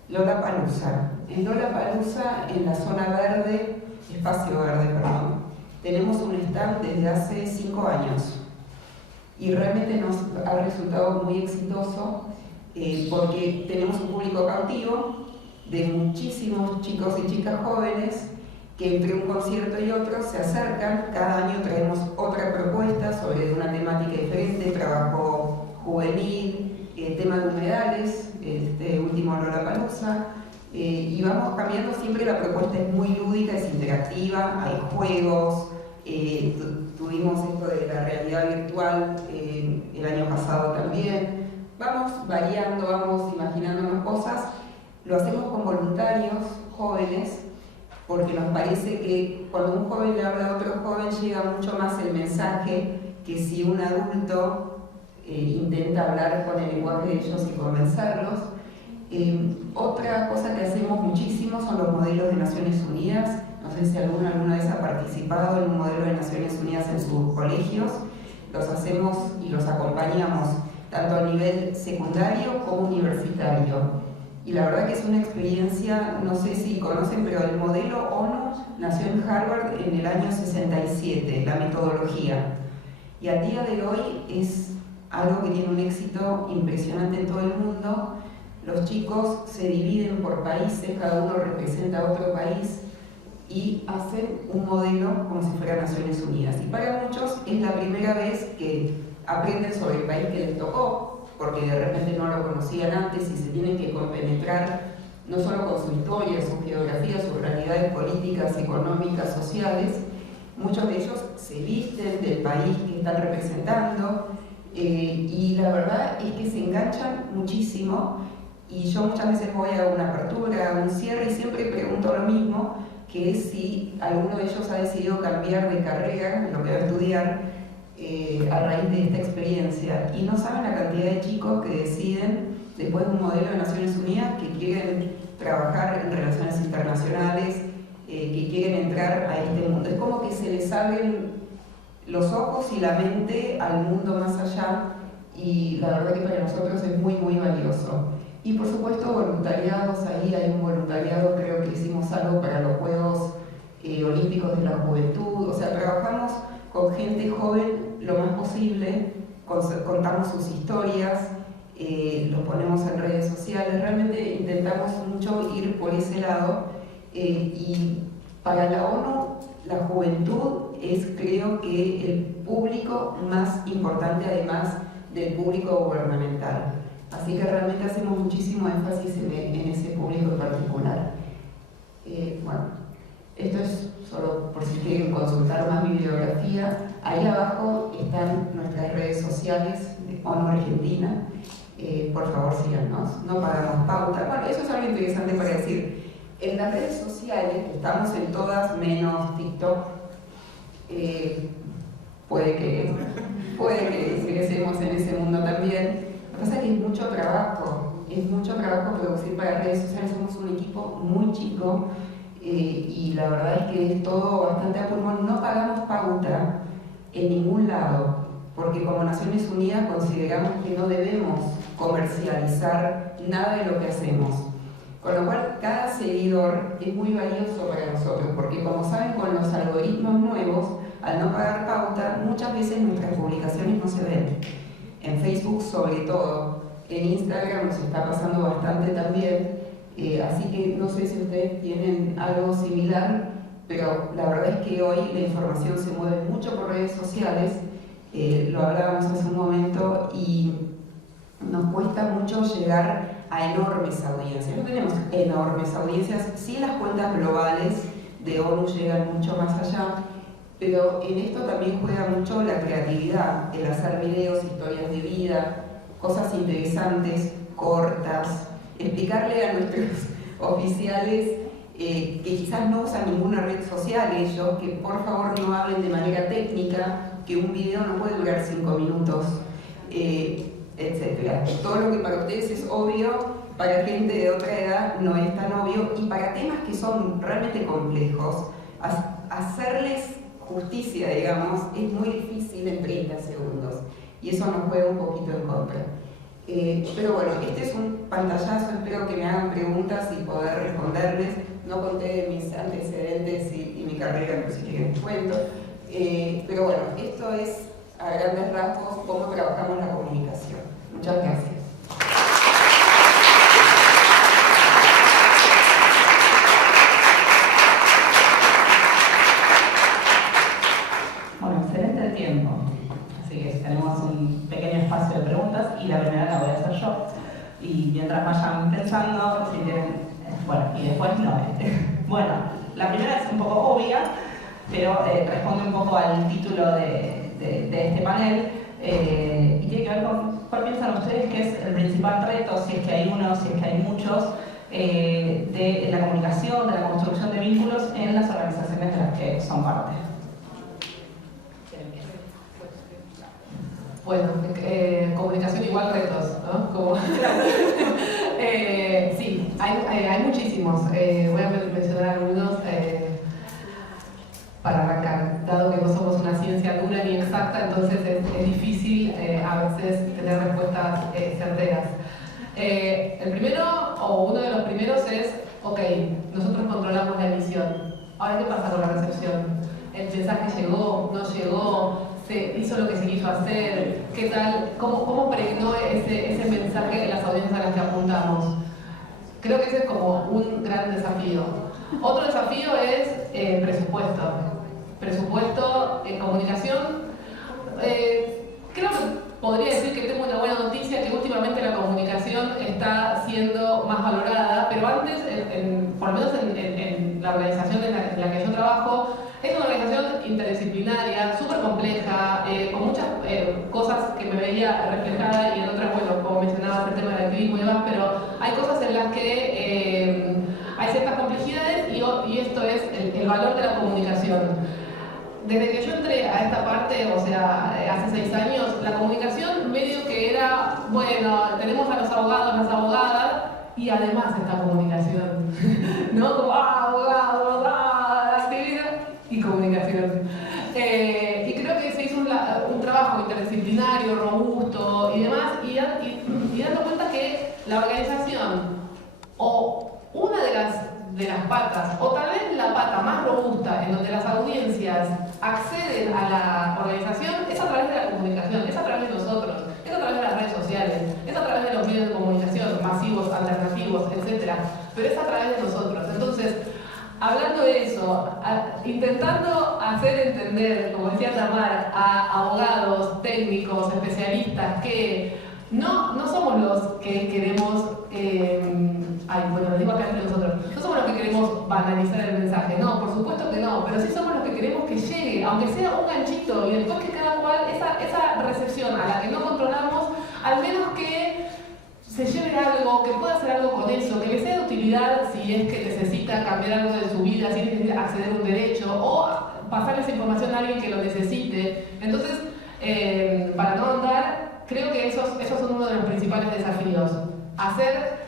Lollapalooza. En Lollapalooza, en la zona verde, espacio verde, perdón, tenemos un stand desde hace 5 años. Y realmente nos ha resultado muy exitoso porque tenemos un público cautivo de muchísimos chicos y chicas jóvenes que entre un concierto y otro se acercan. Cada año traemos otra propuesta sobre una temática diferente, trabajo juvenil, tema de humedales, este último Lollapalooza, y vamos cambiando. Siempre la propuesta es muy lúdica, es interactiva, hay juegos. Tuvimos esto de la realidad virtual el año pasado también. Vamos variando, vamos imaginándonos cosas. Lo hacemos con voluntarios jóvenes, porque nos parece que cuando un joven le habla a otro joven llega mucho más el mensaje que si un adulto intenta hablar con el lenguaje de ellos y convencerlos. Otra cosa que hacemos muchísimo son los modelos de Naciones Unidas. No sé si alguna vez ha participado en un modelo de Naciones Unidas en sus colegios. Los hacemos y los acompañamos tanto a nivel secundario como universitario. Y la verdad que es una experiencia, no sé si conocen, pero el modelo ONU nació en Harvard en el año 67, la metodología. Y a día de hoy es algo que tiene un éxito impresionante en todo el mundo. Los chicos se dividen por países, cada uno representa a otro país, y hacen un modelo como si fuera Naciones Unidas. Y para muchos es la primera vez que aprenden sobre el país que les tocó, porque de repente no lo conocían antes y se tienen que compenetrar no solo con su historia, su geografía, sus realidades políticas, económicas, sociales. Muchos de ellos se visten del país que están representando, y la verdad es que se enganchan muchísimo. Y yo muchas veces voy a una apertura, a un cierre, y siempre pregunto lo mismo, que es si alguno de ellos ha decidido cambiar de carrera, lo que va a estudiar, a raíz de esta experiencia. Y no saben la cantidad de chicos que deciden, después de un modelo de Naciones Unidas, que quieren trabajar en relaciones internacionales, que quieren entrar a este mundo. Es como que se les abren los ojos y la mente al mundo más allá, y la verdad que para nosotros es muy, muy valioso. Y por supuesto voluntariados, ahí hay un voluntariado, creo que hicimos algo para los Juegos Olímpicos de la Juventud. O sea, trabajamos con gente joven lo más posible, contamos sus historias, los ponemos en redes sociales, realmente intentamos mucho ir por ese lado. Y para la ONU, la juventud es, creo que, el público más importante, además del público gubernamental. Así que realmente hacemos muchísimo énfasis en ese público en particular. Bueno, esto es solo por si quieren consultar más bibliografía. Ahí abajo están nuestras redes sociales de ONU Argentina. Por favor, síganos. No pagamos pauta. Bueno, eso es algo interesante para decir. En las redes sociales, que estamos en todas menos TikTok, puede que ingresemos en ese mundo también. Lo que pasa es que es mucho trabajo producir para redes sociales. Somos un equipo muy chico, y la verdad es que es todo bastante a pulmón. No pagamos pauta en ningún lado, porque como Naciones Unidas consideramos que no debemos comercializar nada de lo que hacemos. Con lo cual, cada seguidor es muy valioso para nosotros, porque como saben, con los algoritmos nuevos al no pagar pauta, muchas veces nuestras publicaciones no se ven. En Facebook sobre todo, en Instagram nos está pasando bastante también, así que no sé si ustedes tienen algo similar, pero la verdad es que hoy la información se mueve mucho por redes sociales, lo hablábamos hace un momento, y nos cuesta mucho llegar a enormes audiencias. No tenemos enormes audiencias, sí las cuentas globales de ONU llegan mucho más allá, pero en esto también juega mucho la creatividad, el hacer videos, historias de vida, cosas interesantes, cortas, explicarle a nuestros oficiales que quizás no usan ninguna red social ellos, que por favor no hablen de manera técnica, que un video no puede durar 5 minutos, etc. Todo lo que para ustedes es obvio, para gente de otra edad no es tan obvio, y para temas que son realmente complejos, hacerles justicia, digamos, es muy difícil en 30 segundos, y eso nos juega un poquito en contra. Pero bueno, este es un pantallazo, espero que me hagan preguntas y poder responderles. No conté mis antecedentes y mi carrera, pero si quieren les cuento. Pero bueno, esto es a grandes rasgos cómo trabajamos la comunicación. Muchas gracias. Bueno, excelente el tiempo. Así que tenemos un pequeño espacio de preguntas y la primera la voy a hacer yo. Y mientras vayan pensando, si tienen... Bueno, y después no. Bueno, la primera es un poco obvia, pero responde un poco al título de este panel. Y tiene que ver con cuál piensan ustedes que es el principal reto, si es que hay uno, si es que hay muchos, de la comunicación, de la construcción de vínculos en las organizaciones de las que son parte. Bueno, comunicación igual retos, ¿no? Como sí, hay muchísimos. Voy a mencionar algunos para arrancar. Dado que no somos una ciencia dura ni exacta, entonces es difícil a veces tener respuestas certeras. El primero, o uno de los primeros es, ok, nosotros controlamos la emisión. Ahora, ¿qué pasa con la recepción? ¿El mensaje llegó? ¿No llegó? ¿Se hizo lo que se quiso hacer? ¿Qué tal? ¿Cómo pregnó ese mensaje en las audiencias a las que apuntamos? Creo que ese es como un gran desafío. Otro desafío es presupuesto. Presupuesto en comunicación. Creo que podría decir que tengo una buena noticia, que últimamente la comunicación está siendo más valorada, pero antes, por lo menos en la organización en la que yo trabajo, es una organización interdisciplinaria, súper compleja, con muchas cosas que me veía reflejada, y en otras, bueno, como mencionaba el tema del activismo y demás, pero hay cosas en las que hay ciertas complejidades, y esto es el valor de la comunicación. Desde que yo entré a esta parte, o sea, hace 6 años, la comunicación medio que era, bueno, tenemos a los abogados, las abogadas, y además esta comunicación, ¿no? Como, abogados, actividad y comunicación. Y creo que se hizo un trabajo interdisciplinario, robusto y demás, y dando cuenta que la organización, o una de las patas, o tal vez la pata más robusta en donde las audiencias acceden a la organización, es a través de la comunicación, es a través de nosotros, es a través de las redes sociales, es a través de los medios de comunicación masivos, alternativos, etc. Pero es a través de nosotros. Entonces, hablando de eso, intentando hacer entender, como decía Tamar, a abogados, técnicos, especialistas, que no somos los que queremos, bueno, lo digo acá entre nosotros, no somos los que queremos banalizar el mensaje, no, por supuesto que no, pero sí somos los que queremos que llegue, aunque sea un ganchito, y después que cada cual, esa recepción a la que no controlamos, al menos que se lleve algo, que pueda hacer algo con eso, que le sea de utilidad si es que necesita cambiar algo de su vida, si necesita acceder a un derecho, o pasarle esa información a alguien que lo necesite. Entonces, para no andar, creo que esos son uno de los principales desafíos. Hacer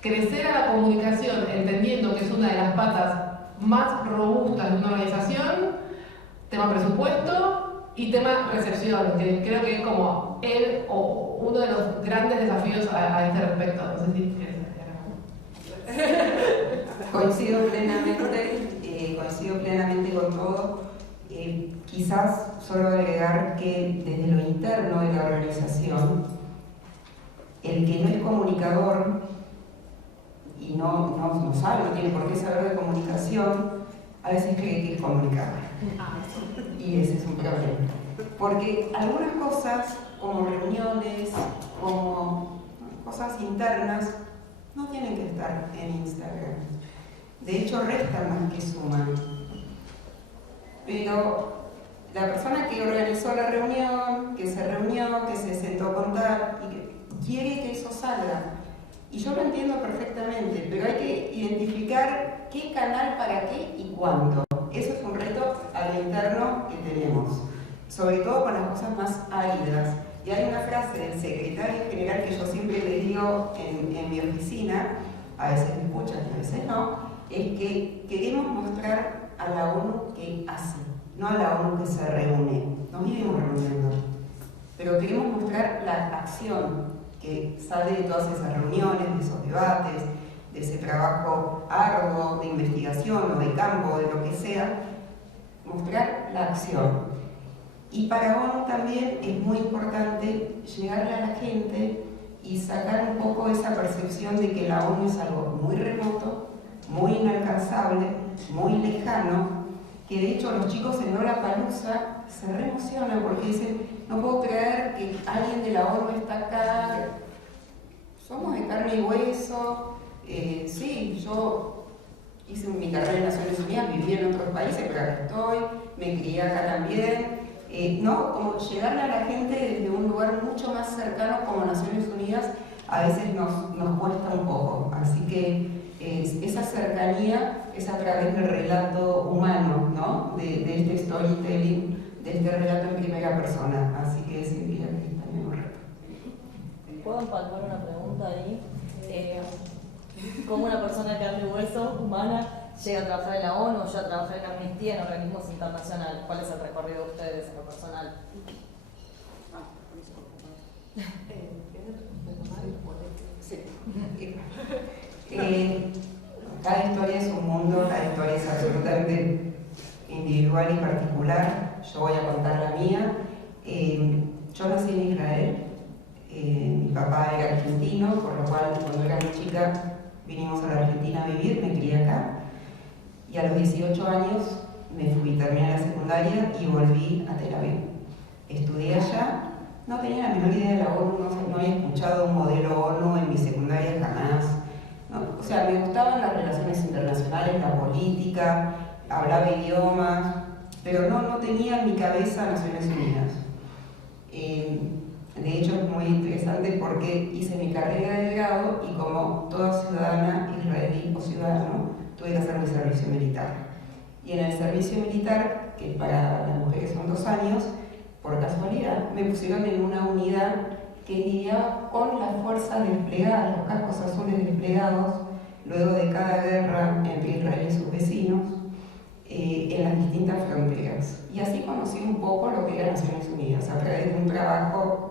crecer a la comunicación, entendiendo que es una de las patas más robustas de una organización, tema presupuesto y tema recepción, que creo que es como uno de los grandes desafíos a este respecto. No sé si coincido plenamente con todo. Quizás solo agregar que desde lo interno de la organización, el que no es comunicador y no sabe, no tiene por qué saber de comunicación, a veces cree que es comunicador. Y ese es un problema. Porque algunas cosas, como reuniones, como cosas internas, no tienen que estar en Instagram. De hecho, restan más que suman. Pero la persona que organizó la reunión, que se reunió, que se sentó a contar, y que quiere que eso salga. Y yo lo entiendo perfectamente, pero hay que identificar qué canal para qué y cuándo. Eso es un reto al interno que tenemos, sobre todo con las cosas más áridas. Y hay una frase del secretario general que yo siempre le digo en mi oficina, a veces me escuchan y a veces no, es que queremos mostrar a la ONU que hace, no a la ONU que se reúne. Nos vivimos reuniendo, pero queremos mostrar la acción que sale de todas esas reuniones, de esos debates, de ese trabajo arduo de investigación o de campo, de lo que sea, mostrar la acción. Y para ONU también es muy importante llegarle a la gente y sacar un poco esa percepción de que la ONU es algo muy remoto, muy inalcanzable, muy lejano, que de hecho los chicos en Lollapalooza se re emocionan porque dicen, no puedo creer que alguien de la ONU está acá, somos de carne y hueso, sí, yo hice mi carrera en Naciones Unidas, viví en otros países, pero acá estoy, me crié acá también, ¿no? Como llegarle a la gente desde un lugar mucho más cercano como Naciones Unidas a veces nos cuesta un poco, así que esa cercanía es a través del relato humano, ¿no? De este storytelling, de este relato en primera persona, así que ese diría que es también un reto. ¿Puedo empalmar una pregunta ahí? ¿Cómo una persona de carne y hueso humana llega a trabajar en la ONU o llega a trabajar en Amnistía, en organismos internacionales? ¿Cuál es el recorrido de ustedes en lo personal? Cada historia es un mundo, cada historia es absolutamente individual y particular. Yo voy a contar la mía. Yo nací en Israel. Mi papá era argentino, por lo cual cuando era muy chica vinimos a la Argentina a vivir, me crié acá. Y a los 18 años me fui, terminé la secundaria y volví a Tel Aviv. Estudié allá. No tenía la menor idea de la ONU, no había escuchado un modelo ONU en mi secundaria jamás. ¿No? O sea, me gustaban las relaciones internacionales, la política, hablaba idiomas, pero no tenía en mi cabeza Naciones Unidas. De hecho, es muy interesante porque hice mi carrera de grado y como toda ciudadana israelí o ciudadano, tuve que hacer mi servicio militar. Y en el servicio militar, que para las mujeres son 2 años, por casualidad, me pusieron en una unidad que lidiaba con las fuerzas desplegadas, los cascos azules desplegados, luego de cada guerra entre Israel y sus vecinos, en las distintas fronteras. Y así conocí un poco lo que era Naciones Unidas, a través de un trabajo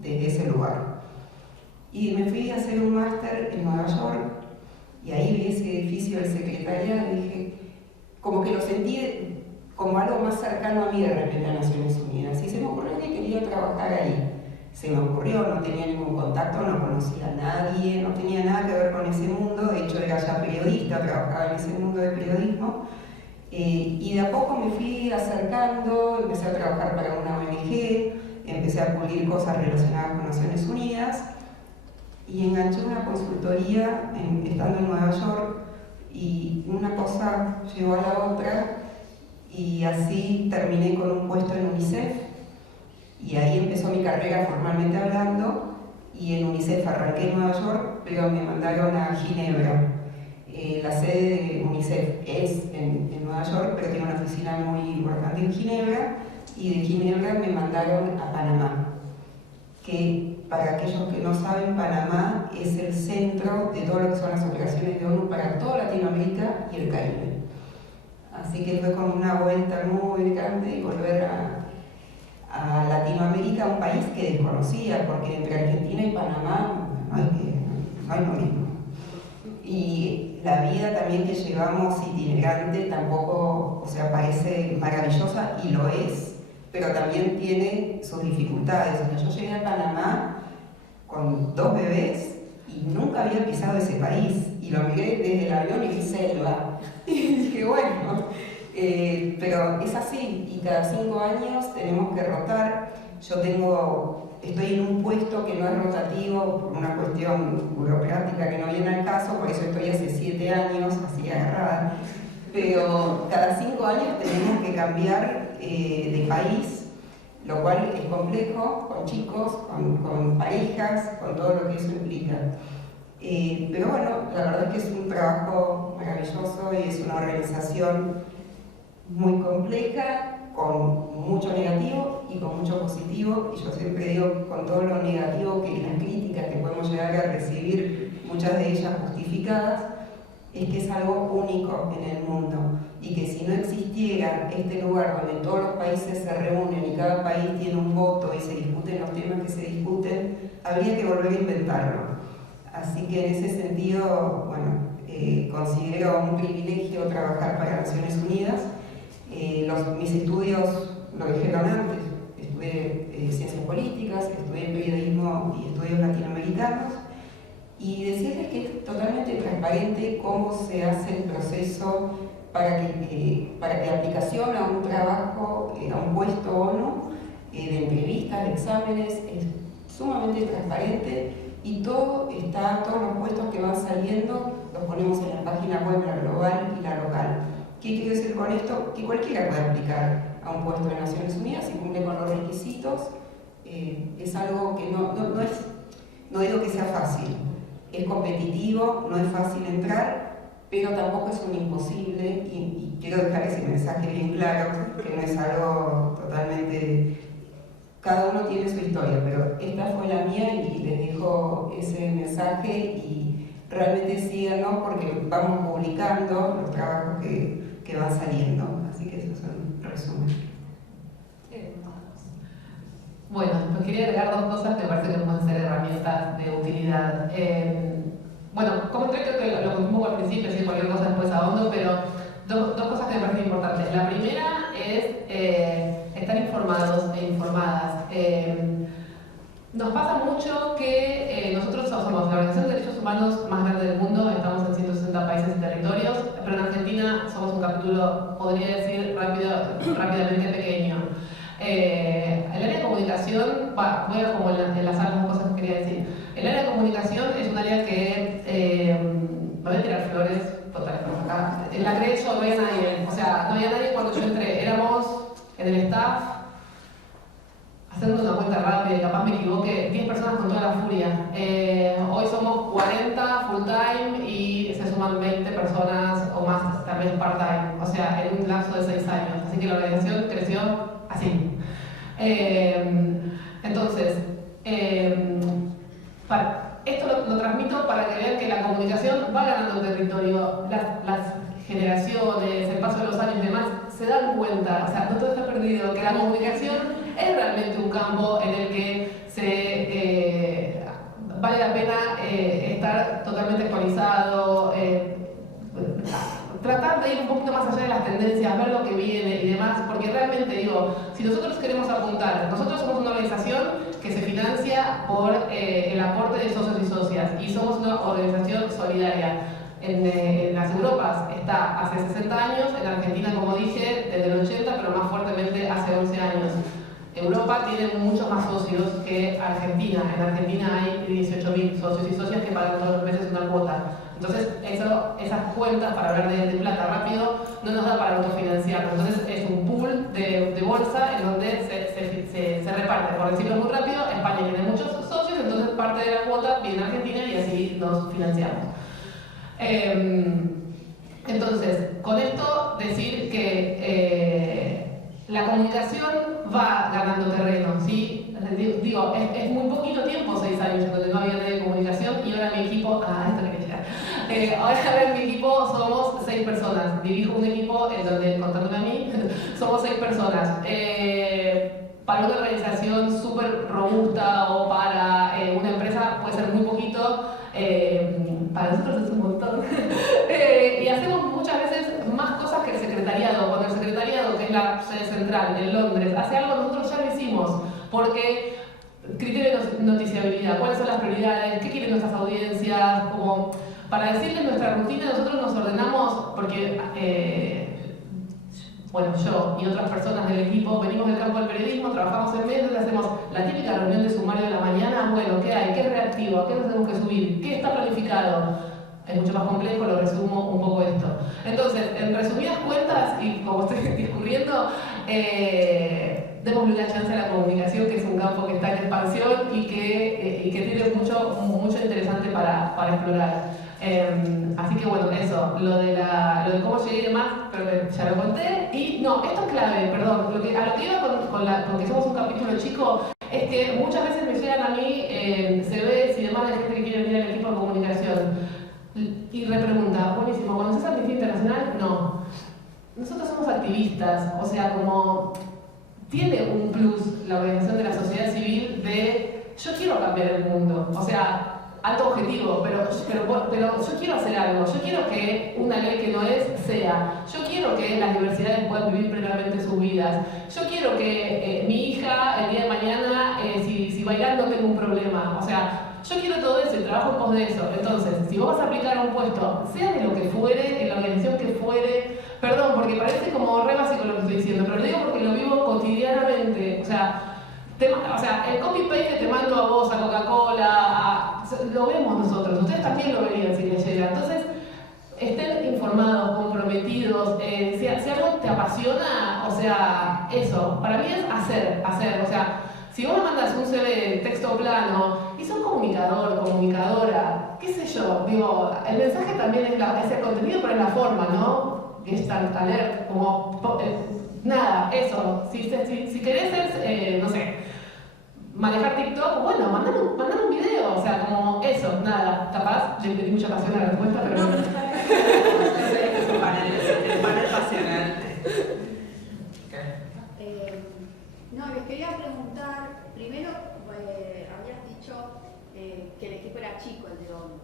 desde ese lugar. Y me fui a hacer un máster en Nueva York, y ahí vi ese edificio del secretariado y dije, como que lo sentí como algo más cercano a mí de repente a Naciones Unidas. Y se me ocurrió que quería trabajar ahí. Se me ocurrió, no tenía ningún contacto, no conocía a nadie, no tenía nada que ver con ese mundo, de hecho era ya periodista, trabajaba en ese mundo de periodismo. Y de a poco me fui acercando, empecé a trabajar para una ONG, empecé a pulir cosas relacionadas con Naciones Unidas y enganché una consultoría estando en Nueva York y una cosa llevó a la otra y así terminé con un puesto en UNICEF y ahí empezó mi carrera formalmente hablando y en UNICEF arranqué en Nueva York pero me mandaron a Ginebra. La sede de UNICEF es en Nueva York pero tiene una oficina muy importante en Ginebra y de Ginebra me mandaron a Panamá, que para aquellos que no saben, Panamá es el centro de todo lo que son las operaciones de ONU para toda Latinoamérica y el Caribe. Así que fue como una vuelta muy grande y volver a Latinoamérica, un país que desconocía, porque entre Argentina y Panamá no hay lo mismo. y la vida también que llevamos itinerante tampoco, o sea, parece maravillosa y lo es, pero también tiene sus dificultades. O sea, yo llegué a Panamá con 2 bebés y nunca había pisado ese país y lo miré desde el avión y vi selva y dije, bueno, pero es así y cada 5 años tenemos que rotar. Estoy en un puesto que no es rotativo por una cuestión burocrática que no viene al caso, por eso estoy hace 7 años así agarrada, pero cada 5 años tenemos que cambiar de país, lo cual es complejo, con chicos, con parejas, con todo lo que eso implica. Pero bueno, la verdad es que es un trabajo maravilloso y es una organización muy compleja, con mucho negativo y con mucho positivo, y yo siempre digo con todo lo negativo que las críticas que podemos llegar a recibir, muchas de ellas justificadas, es que es algo único en el mundo y que si no existiera este lugar donde todos los países se reúnen y cada país tiene un voto y se discuten los temas que se discuten, habría que volver a inventarlo. Así que en ese sentido, bueno, considero un privilegio trabajar para Naciones Unidas. Mis estudios, lo dijeron antes, estudié ciencias políticas, estudié periodismo y estudios latinoamericanos, y decirles que es totalmente transparente cómo se hace el proceso para que aplicación a un trabajo, a un puesto o no, de entrevistas, de exámenes, es sumamente transparente y todos los puestos que van saliendo los ponemos en la página web, la global y la local. ¿Qué quiero decir con esto? Que cualquiera puede aplicar a un puesto de Naciones Unidas si cumple con los requisitos. Es algo que no digo que sea fácil, es competitivo, no es fácil entrar, pero tampoco es un imposible, y quiero dejar ese mensaje bien claro, que no es algo totalmente... Cada uno tiene su historia, pero esta fue la mía y les dejo ese mensaje, y realmente síganos porque vamos publicando los trabajos que van saliendo, así que eso es un resumen. Bueno, pues quería agregar 2 cosas que me parece que pueden ser herramientas de utilidad. Bueno, como creo que lo conté un poco al principio, si cualquier cosa después ahondo, pero 2 cosas que me parecen importantes. La primera es estar informados e informadas. Nos pasa mucho que nosotros somos la Organización de Derechos Humanos más grande del mundo, estamos en 160 países y territorios, pero en Argentina somos un capítulo, podría decir, rápidamente pequeño. El área de comunicación, voy a como enlazar las cosas que quería decir. El área de comunicación es un área que, me voy a tirar flores totales por acá, la creé yo, no había nadie, o sea, no había nadie cuando yo entré, éramos en el staff, haciendo una cuenta rápida, capaz me equivoqué, 10 personas con toda la furia. Hoy somos 40 full time y se suman 20 personas o más, tal vez part time, o sea, en un lapso de 6 años. Así que la organización creció así. Entonces, esto lo transmito para que vean que la comunicación va ganando territorio. Las generaciones, el paso de los años y demás, se dan cuenta, o sea, no todo está perdido, que la comunicación es realmente un campo en el que vale la pena estar totalmente actualizado, tratar de ir un poquito más allá de las tendencias, ver lo que viene y demás, porque realmente digo, si nosotros queremos apuntar, nosotros somos una organización que se financia por el aporte de socios y socias, y somos una organización solidaria. En las Europas está hace 60 años, en Argentina, como dije, desde el 80, pero más fuertemente hace 11 años. Europa tiene muchos más socios que Argentina. En Argentina hay 18.000 socios y socias que pagan todos los meses una cuota. Entonces, esas cuentas, para hablar de plata rápido, no nos da para autofinanciarnos. Entonces, es un pool de bolsa en donde se reparte. Por decirlo muy rápido, España tiene muchos socios, entonces parte de la cuota viene a Argentina y así nos financiamos. Entonces, con esto decir que la comunicación va ganando terreno, ¿sí? Digo, es muy poquito tiempo, 6 años, en donde no había nadie de comunicación, y ahora mi equipo, esto quería llegar. Ahora en mi equipo somos 6 personas, dirijo un equipo en donde, contándome a mí, somos 6 personas. Para una organización súper robusta o para una empresa puede ser muy poquito, para nosotros es un montón. Y hacemos muchas veces más cosas que el secretariado. Cuando el secretariado, que es la sede central en Londres, hace algo, nosotros ya lo hicimos. Porque criterio de noticiabilidad, cuáles son las prioridades, qué quieren nuestras audiencias, como para decirles nuestra rutina. Nosotros nos ordenamos porque bueno, yo y otras personas del equipo venimos del campo del periodismo, trabajamos en medios, hacemos la típica reunión de sumario de la mañana. Bueno, ¿qué hay? ¿Qué es reactivo? ¿A qué nos tenemos que subir? ¿Qué está planificado? Es mucho más complejo, lo resumo un poco esto. Entonces, en resumidas cuentas, y como estoy discurriendo, démosle una chance a la comunicación, que es un campo que está en expansión y que tiene mucho interesante para explorar. Así que bueno, eso, lo de cómo llegué y demás, pero ya lo conté. Y no, esto es clave, perdón, a lo que iba con que somos un capítulo chico, es que muchas veces me llegan a mí CVs y demás de gente que quiere venir al equipo de comunicación y repregunta, buenísimo, ¿conoces Amnistía Internacional? No. Nosotros somos activistas, o sea, como tiene un plus la organización de la sociedad civil de yo quiero cambiar el mundo, o sea, alto objetivo, pero yo quiero hacer algo, yo quiero que una ley que no es sea, yo quiero que las diversidades puedan vivir plenamente sus vidas, yo quiero que mi hija el día de mañana, si bailar no tenga un problema, o sea, yo quiero todo eso y trabajo en pos de eso. Entonces, si vos vas a aplicar a un puesto, sea de lo que fuere, en la organización que fuere, perdón, porque parece como re básico lo que estoy diciendo, pero lo digo porque lo vivo cotidianamente, o sea, el copy-paste que te mando a vos, a Coca-Cola, lo vemos nosotros, ustedes también lo verían si les llega. Entonces, estén informados, comprometidos, si algo te apasiona, o sea, eso, para mí es hacer, o sea, si vos me mandas un CV de texto plano y sos comunicador, comunicadora, qué sé yo, digo, el mensaje también es el contenido, pero es la forma, ¿no? Es tan alert, como, nada, eso, si querés no sé, manejar TikTok, bueno, mandame un video, o sea, como eso, nada, capaz, yo le di mucha pasión a la respuesta, pero no, es un panel apasionante. No, les quería preguntar, primero, habías dicho que el equipo era chico, el de ONU.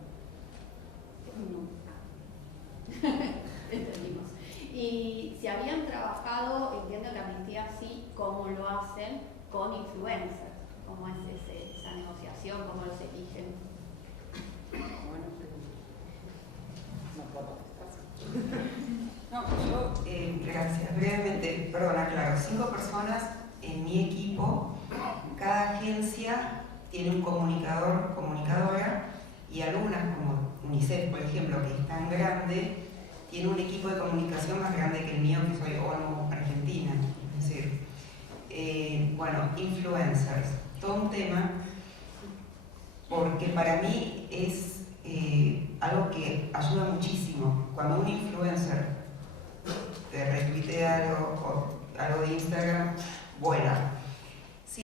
Entendimos. Y si habían trabajado, entiendo que Amnistía sí, cómo lo hacen con influencers, cómo es esa negociación, cómo los eligen. No, yo, gracias. Brevemente, perdona, claro, 5 personas en mi equipo. Cada agencia tiene un comunicador, comunicadora, y algunas, como UNICEF, por ejemplo, que es tan grande, tiene un equipo de comunicación más grande que el mío, que soy ONU Argentina. Es decir, bueno, influencers, todo un tema, porque para mí es algo que ayuda muchísimo. Cuando un influencer te retuitea algo de Instagram, bueno,